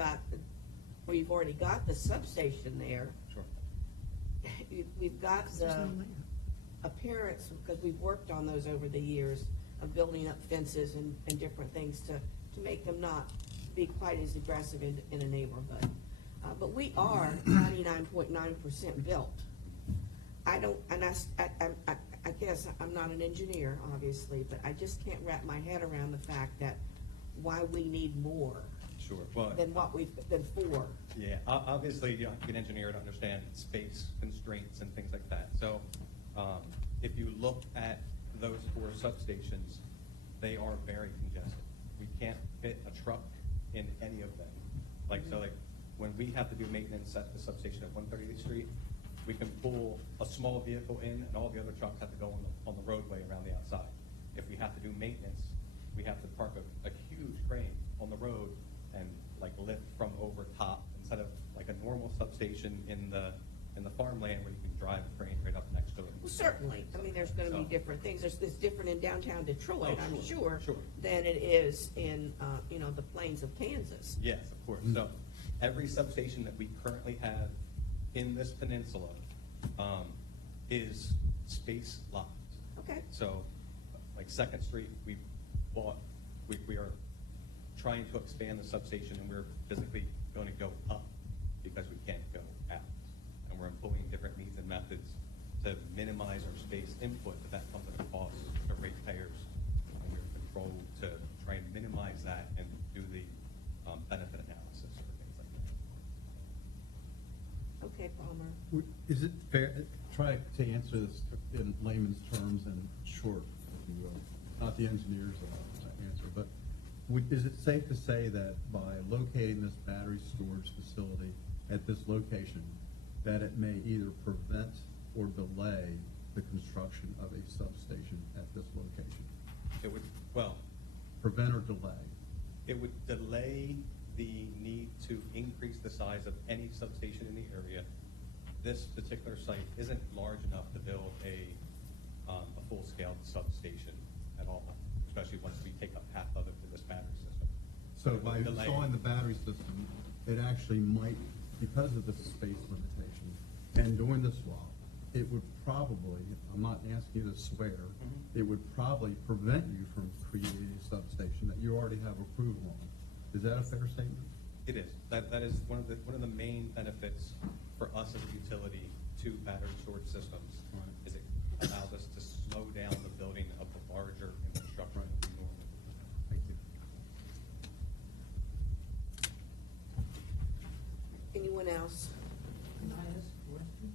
already got the substation there? Sure. We've got the appearance, because we've worked on those over the years, of building up fences and different things to make them not be quite as aggressive in a neighborhood. But we are 99.9% built. I guess I'm not an engineer, obviously, but I just can't wrap my head around the fact that why we need more Sure. Well, than 4. Yeah, obviously you have to be an engineer to understand space constraints and things like that. So if you look at those 4 substations, they are very congested. We can't fit a truck in any of them. So when we have to do maintenance at the substation at 138th Street, we can pull a small vehicle in, and all the other trucks have to go on the roadway around the outside. If we have to do maintenance, we have to park a huge crane on the road and lift from over top, instead of like a normal substation in the farmland where you can drive a crane right up next to it. Well, certainly. I mean, there's going to be different things. It's different in downtown Detroit, I'm sure, than it is in the plains of Kansas. Yes, of course. So every substation that we currently have in this peninsula is space locked. Okay. So, like 2nd Street, we are trying to expand the substation, and we're physically going to go up because we can't go out. And we're employing different means and methods to minimize our space input, but that comes at a cost to ratepayers. And we're controlled to try and minimize that and do the benefit analysis or things like that. Okay, Palmer. Is it fair, try to answer this in layman's terms and short, if you will, not the engineer's answer, but is it safe to say that by locating this battery storage facility at this location, that it may either prevent or delay the construction of a substation at this location? It would, prevent or delay? It would delay the need to increase the size of any substation in the area, this particular site isn't large enough to build a full-scale substation at all, especially once we take up half of it for this battery system. So by Delay. installing the battery system, it actually might, because of the space limitation, and doing the swap, it would probably, I'm not asking you to swear, it would probably prevent you from creating a substation that you already have approval on. Is that a fair statement? It is. That is one of the main benefits for us as a utility to battery storage systems, is it allows us to slow down the building of the larger infrastructure that we normally do. Thank you. Anyone else? Can I ask a question?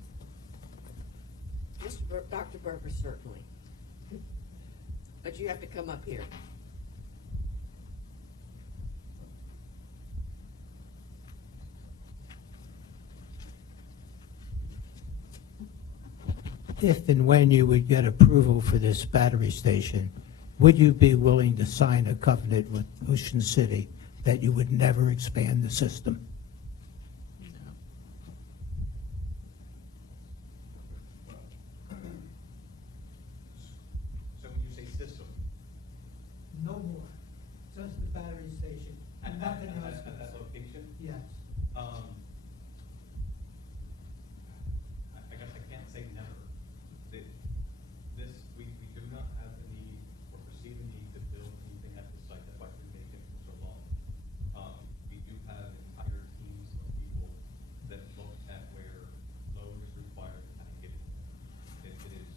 Dr. Berger, certainly. But you have to come up here. If and when you would get approval for this battery station, would you be willing to sign a covenant with Ocean City that you would never expand the system? So when you say system, No more. Just the battery station. at that location, Yes. I guess I can't say never. We do not have the need or perceive the need to build anything at the site. That's why we've been making it for so long. We do have entire teams of people that look at where load is required to kind of get it. It is,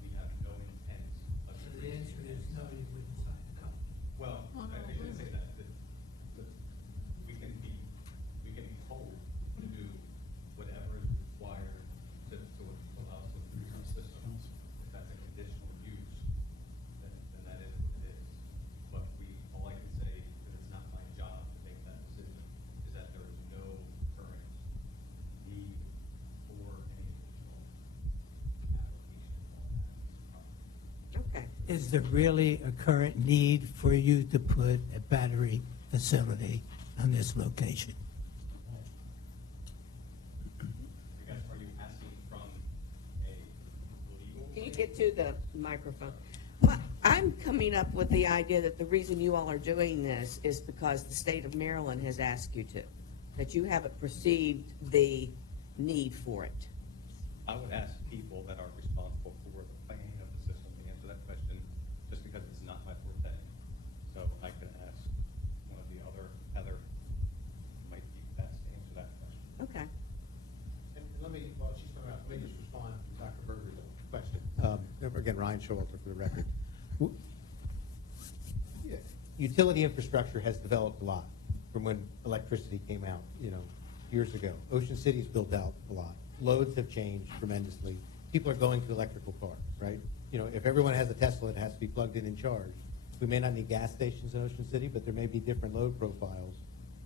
we have no intent of. So the answer is no, you wouldn't sign a covenant. Well, I shouldn't say that. We can be told to do whatever is required to allow us to use our system. If that's a conditional use, then that is what it is. But all I can say, because it's not my job to make that decision, is that there is no current need for any additional application on that. Okay. Is there really a current need for you to put a battery facility on this location? Are you asking from a legal? Can you get to the microphone? Well, I'm coming up with the idea that the reason you all are doing this is because the state of Maryland has asked you to, that you haven't perceived the need for it. I would ask people that are responsible for the planning of the system to answer that question, just because it's not my forte. So I could ask one of the other, Heather, might be best to answer that question. Okay. And let me, while she's coming out, let me just respond to Dr. Berger's question. Again, Ryan Showalter for the record. Utility infrastructure has developed a lot from when electricity came out, years ago. Ocean City's built out a lot. Loads have changed tremendously. People are going to electrical cars, right? If everyone has a Tesla, it has to be plugged in and charged. We may not need gas stations in Ocean City, but there may be different load profiles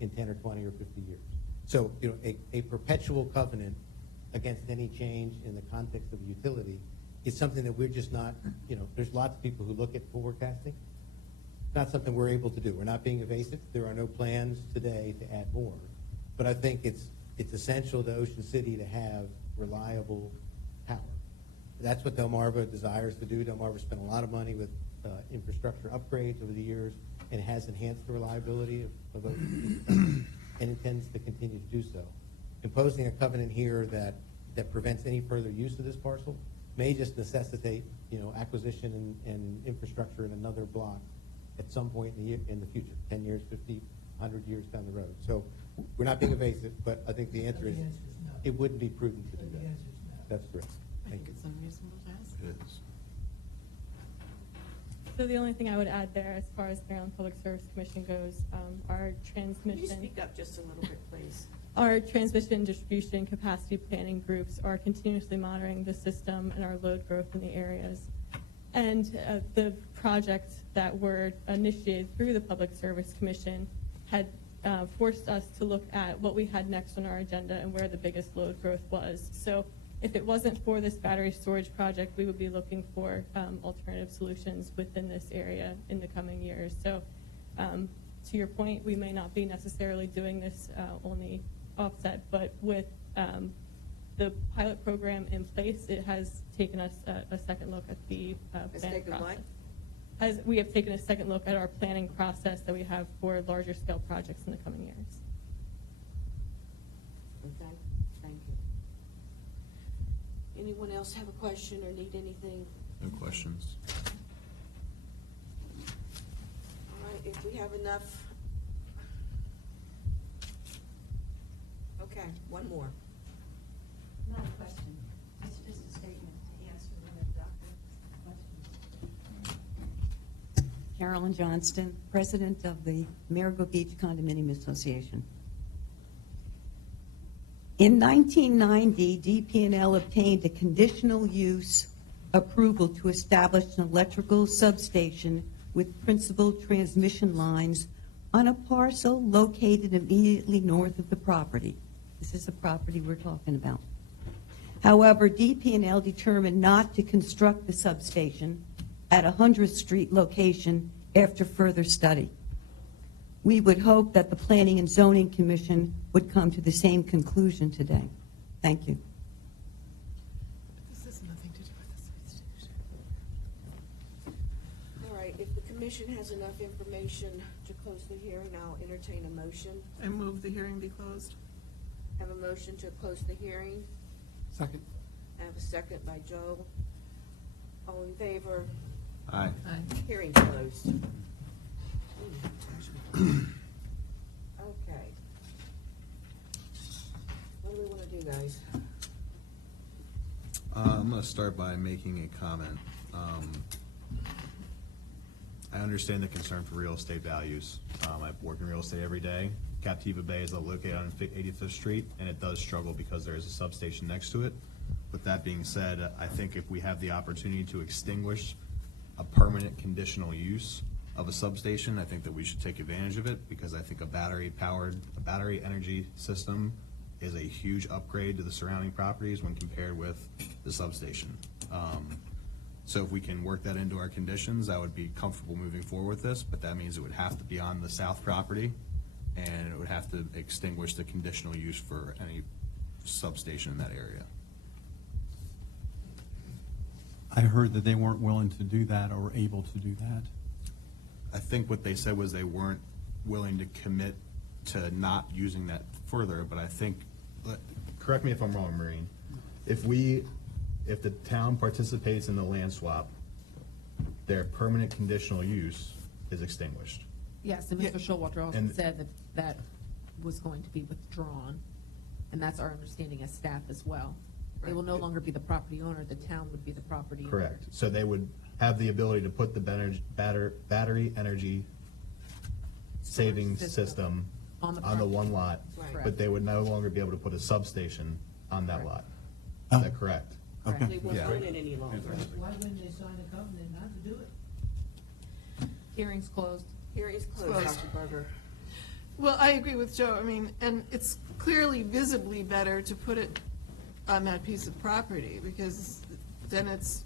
in 10 or 20 or 50 years. So, a perpetual covenant against any change in the context of a utility is something that we're just not, there's lots of people who look at forecasting. It's not something we're able to do. We're not being evasive. There are no plans today to add more. But I think it's essential to Ocean City to have reliable power. That's what DELMARVA desires to do. DELMARVA spent a lot of money with infrastructure upgrades over the years and has enhanced the reliability of Ocean City and intends to continue to do so. Imposing a covenant here that prevents any further use of this parcel may just necessitate, acquisition and infrastructure in another block at some point in the future, 10 years, 50, 100 years down the road. So we're not being evasive, but I think the answer is it wouldn't be prudent to do that. That's correct. Thank you. It's unreasonable to ask. It is. So the only thing I would add there, as far as Maryland Public Service Commission goes, our Can you transmission. speak up just a little bit, please? Our transmission, distribution, capacity planning groups are continuously monitoring the system and our load growth in the areas. And the projects that were initiated through the Public Service Commission had forced us to look at what we had next on our agenda and where the biggest load growth was. So if it wasn't for this battery storage project, we would be looking for alternative solutions within this area in the coming years. So to your point, we may not be necessarily doing this only offset, but with the pilot program in place, it has taken us a second look at the Has planning taken what? process. We have taken a second look at our planning process that we have for larger scale projects in the coming years. Okay, thank you. Anyone else have a question or need anything? No questions. All right, if we have enough. Okay, one more. Not a question, it's just a statement to answer one of Dr. questions. Carolyn Johnston, President of the Marigold Beach Condominium Association. In 1990, DP&L obtained a conditional use approval to establish an electrical substation with principal transmission lines on a parcel located immediately north of the property. This is the property we're talking about. However, DP&L determined not to construct the substation at a 100th Street location after further study. We would hope that the Planning and Zoning Commission would come to the same conclusion today. Thank you. This has nothing to do with the substation. All right, if the commission has enough information to close the hearing, I'll entertain a motion. I move the hearing be closed. Have a motion to close the hearing. Second. I have a second by Joe. All in favor? Aye. Hearing closed. Okay. What do we want to do, guys? I'm going to start by making a comment. I understand the concern for real estate values. I work in real estate every day. Captiva Bay is located on 85th Street, and it does struggle because there is a substation next to it. With that being said, I think if we have the opportunity to extinguish a permanent conditional use of a substation, I think that we should take advantage of it, because I think a battery energy system is a huge upgrade to the surrounding properties when compared with the substation. So if we can work that into our conditions, I would be comfortable moving forward with this, but that means it would have to be on the south property, and it would have to extinguish the conditional use for any substation in that area. I heard that they weren't willing to do that or able to do that. I think what they said was they weren't willing to commit to not using that further, but I think, correct me if I'm wrong, Maureen, if the town participates in the land swap, their permanent conditional use is extinguished. Yes, and Mr. Showalter also And- said that that was going to be withdrawn, and that's our understanding as staff as well. They will no longer be the property owner, the town would be the property owner. Correct. So they would have the ability to put the battery energy saving system On the on the property. one lot, Right. but they would no longer be able to put a substation on that lot. Is that correct? They won't Yeah. own it any longer. Why wouldn't they sign a covenant not to do it? Hearing's closed. Hearing's closed, Closed. Dr. Berger. Well, I agree with Joe. I mean, and it's clearly visibly better to put it on that piece of property, because then it's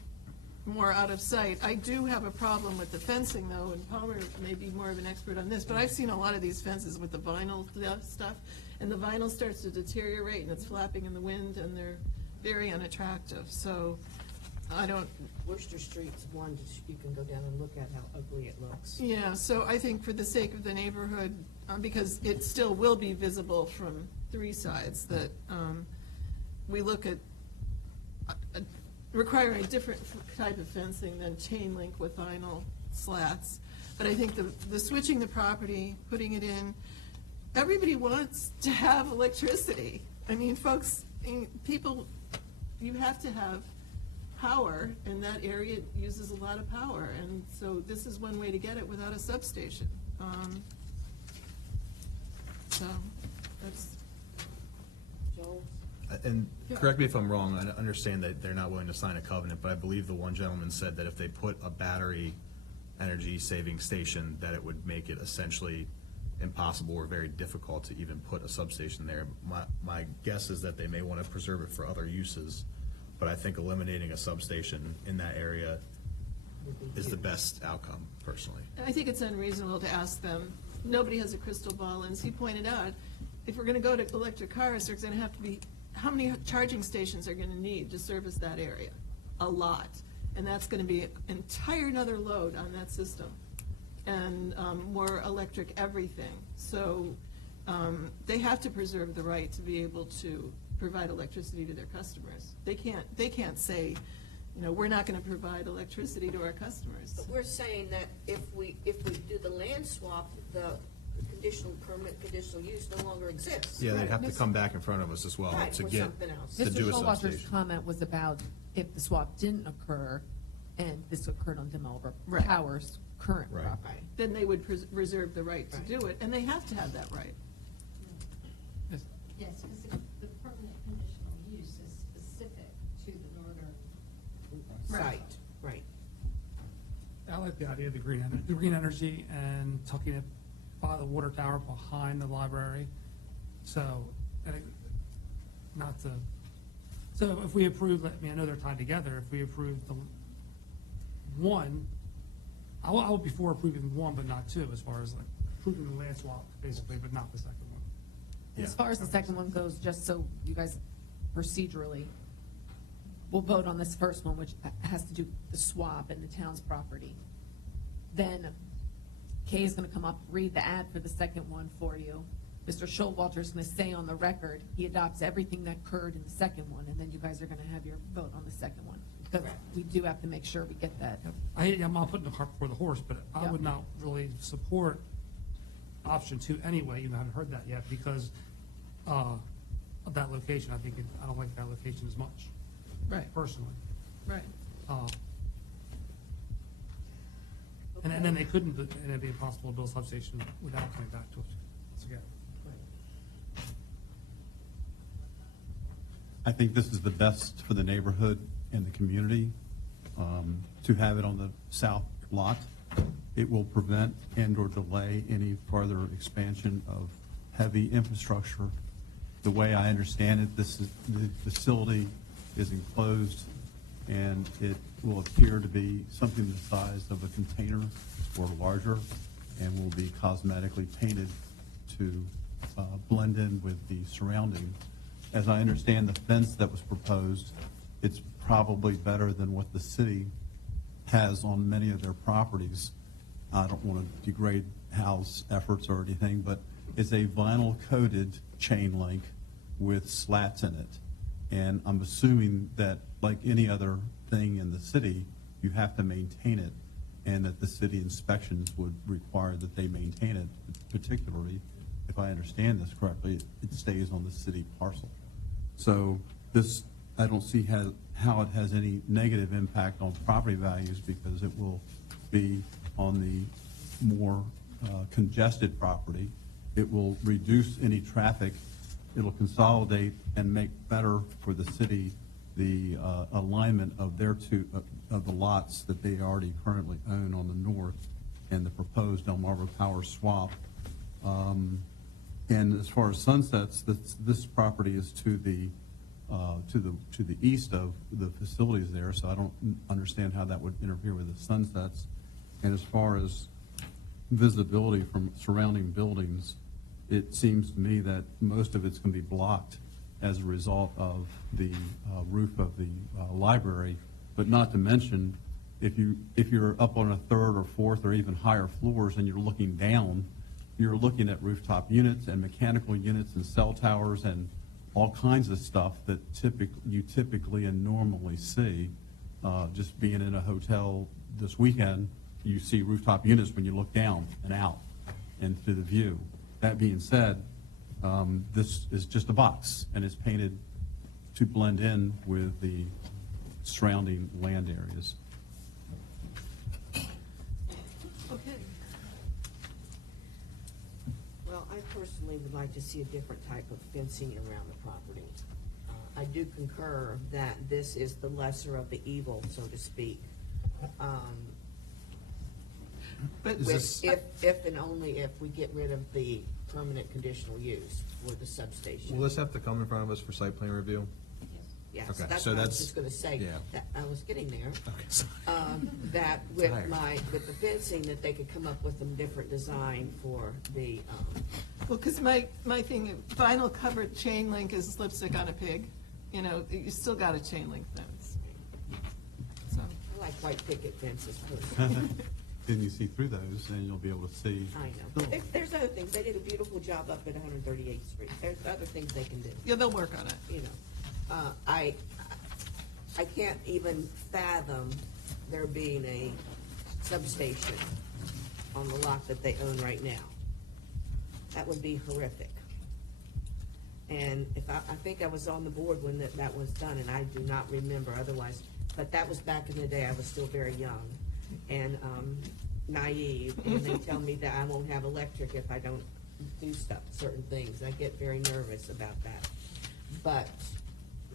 more out of sight. I do have a problem with the fencing, though, and Palmer may be more of an expert on this, but I've seen a lot of these fences with the vinyl stuff, and the vinyl starts to deteriorate, and it's flapping in the wind, and they're very unattractive. So I don't, Worcester Street's one, you can go down and look at how ugly it looks. yeah, so I think for the sake of the neighborhood, because it still will be visible from three sides, that we look at requiring a different type of fencing than chain link with vinyl slats. But I think the switching the property, putting it in, everybody wants to have electricity. I mean, folks, people, you have to have power, and that area uses a lot of power, and so this is one way to get it without a substation. So, that's, Joel? And correct me if I'm wrong, I understand that they're not willing to sign a covenant, but I believe the one gentleman said that if they put a battery energy saving station, that it would make it essentially impossible or very difficult to even put a substation there. My guess is that they may want to preserve it for other uses, but I think eliminating a substation in that area is the best outcome, personally. I think it's unreasonable to ask them. Nobody has a crystal ball, and as he pointed out, if we're gonna go to electric cars, there's gonna have to be how many charging stations are going to need to service that area? A lot. And that's going to be an entire another load on that system, and more electric everything. So they have to preserve the right to be able to provide electricity to their customers. They can't say, we're not going to provide electricity to our customers. But we're saying that if we do the land swap, the permanent conditional use no longer exists. Yeah, they'd have to come back in front of us as well Right, to for get, something else. to Mr. do a Showalter's substation. comment was about if the swap didn't occur and this occurred on DeMelva Right. Power's current Right. property. Then they would reserve the right to do it, and they have to have that right. Yes, because the permanent conditional use is specific to the northern. Site, right. I like the idea of the green energy and tucking it by the water tower behind the library. So, so if we approve, I know they're tied together, if we approve the one, I would be for approving one but not two, as far as like approving the land swap, basically, but not the second one. As far as the second one goes, just so you guys procedurally, we'll vote on this first one, which has to do with the swap and the town's property. Then Kay is gonna come up, read the ad for the second one for you. Mr. Showalter's gonna say on the record, he adopts everything that occurred in the second one, and then you guys are gonna have your vote on the second one. Because we do have to make sure we get that. I'm not putting the cart before the horse, but I Yeah. would not really support option two anyway, even though I haven't heard that yet, because of that location. I don't like that location as much. Right. Personally. Right. And then they couldn't, and it'd be impossible to build a substation without coming back to us again. I think this is the best for the neighborhood and the community, to have it on the south lot. It will prevent and/or delay any further expansion of heavy infrastructure. The way I understand it, the facility is enclosed, and it will appear to be something the size of a container or larger, and will be cosmetically painted to blend in with the surrounding. As I understand the fence that was proposed, it's probably better than what the city has on many of their properties. I don't want to degrade Hal's efforts or anything, but it's a vinyl coated chain link with slats in it. And I'm assuming that, like any other thing in the city, you have to maintain it, and that the city inspections would require that they maintain it. Particularly, if I understand this correctly, it stays on the city parcel. So this, I don't see how it has any negative impact on property values, because it will be on the more congested property. It will reduce any traffic. It'll consolidate and make better for the city the alignment of their of the lots that they already currently own on the north, and the proposed DELMARVA Power swap. And as far as sunsets, this property is to the east of the facilities there, so I don't understand how that would interfere with the sunsets. And as far as visibility from surrounding buildings, it seems to me that most of it's going to be blocked as a result of the roof of the library. But not to mention, if you're up on a third or fourth or even higher floors and you're looking down, you're looking at rooftop units and mechanical units and cell towers and all kinds of stuff that you typically and normally see. Just being in a hotel this weekend, you see rooftop units when you look down and out and through the view. That being said, this is just a box, and it's painted to blend in with the surrounding land areas. Okay. Well, I personally would like to see a different type of fencing around the property. I do concur that this is the lesser of the evil, so to speak. But If and only if we get rid of the permanent conditional use for the substation. Will this have to come in front of us for site plan review? yes. Okay, That's so what I was that's- just gonna say. yeah. That, I was getting there. Okay, sorry. That with Tired. with the fencing, that they could come up with a different design for the, Well, because my thing, vinyl covered chain link is lipstick on a pig. You know, you still got a chain link fence. So, I like white picket fences personally. Then you see through those, and you'll be able to see. I know. There's other things. They did a beautiful job up at 138th Street. There's other things they can do. yeah, they'll work on it. You know, I can't even fathom there being a substation on the lot that they own right now. That would be horrific. And if I think I was on the board when that was done, and I do not remember otherwise, but that was back in the day. I was still very young and naive, and they tell me that I won't have electric if I don't do certain things. I get very nervous about that. But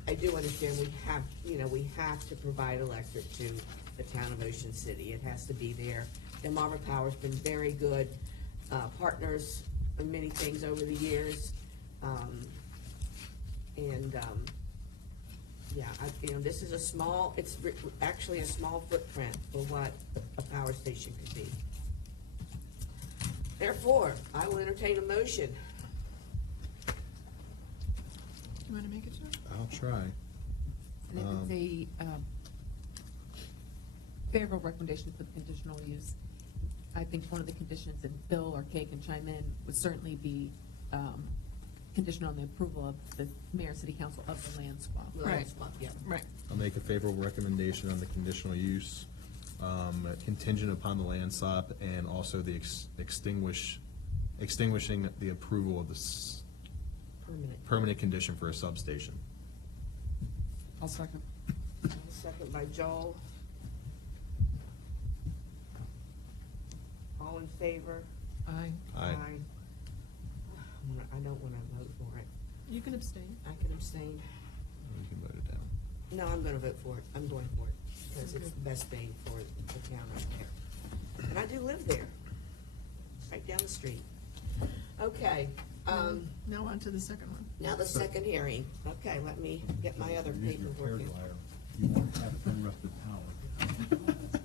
I do understand we have to provide electric to the town of Ocean City. It has to be there. DELMARVA Power's been very good partners in many things over the years. This is it's actually a small footprint for what a power station could be. Therefore, I will entertain a motion. You want to make it, Joe? I'll try. And if it's a favorable recommendation for the conditional use, I think one of the conditions, and Bill or Kay can chime in, would certainly be conditional on the approval of the mayor and city council of the land swap. Right. Yeah. Right. I'll make a favorable recommendation on the conditional use, contingent upon the land swap and also the extinguishing the approval of this permanent condition for a substation. I'll second. Second by Joel. All in favor? Aye. Aye. I don't want to vote for it. You can abstain. I can abstain. We can vote it down. No, I'm going to vote for it. I'm going for it because it's the best thing for the town right there. And I do live there, right down the street. Okay. Now on to the second one. Now the second hearing. Okay, let me get my other Use your paperwork hair in. dryer. You want to have uninterrupted power.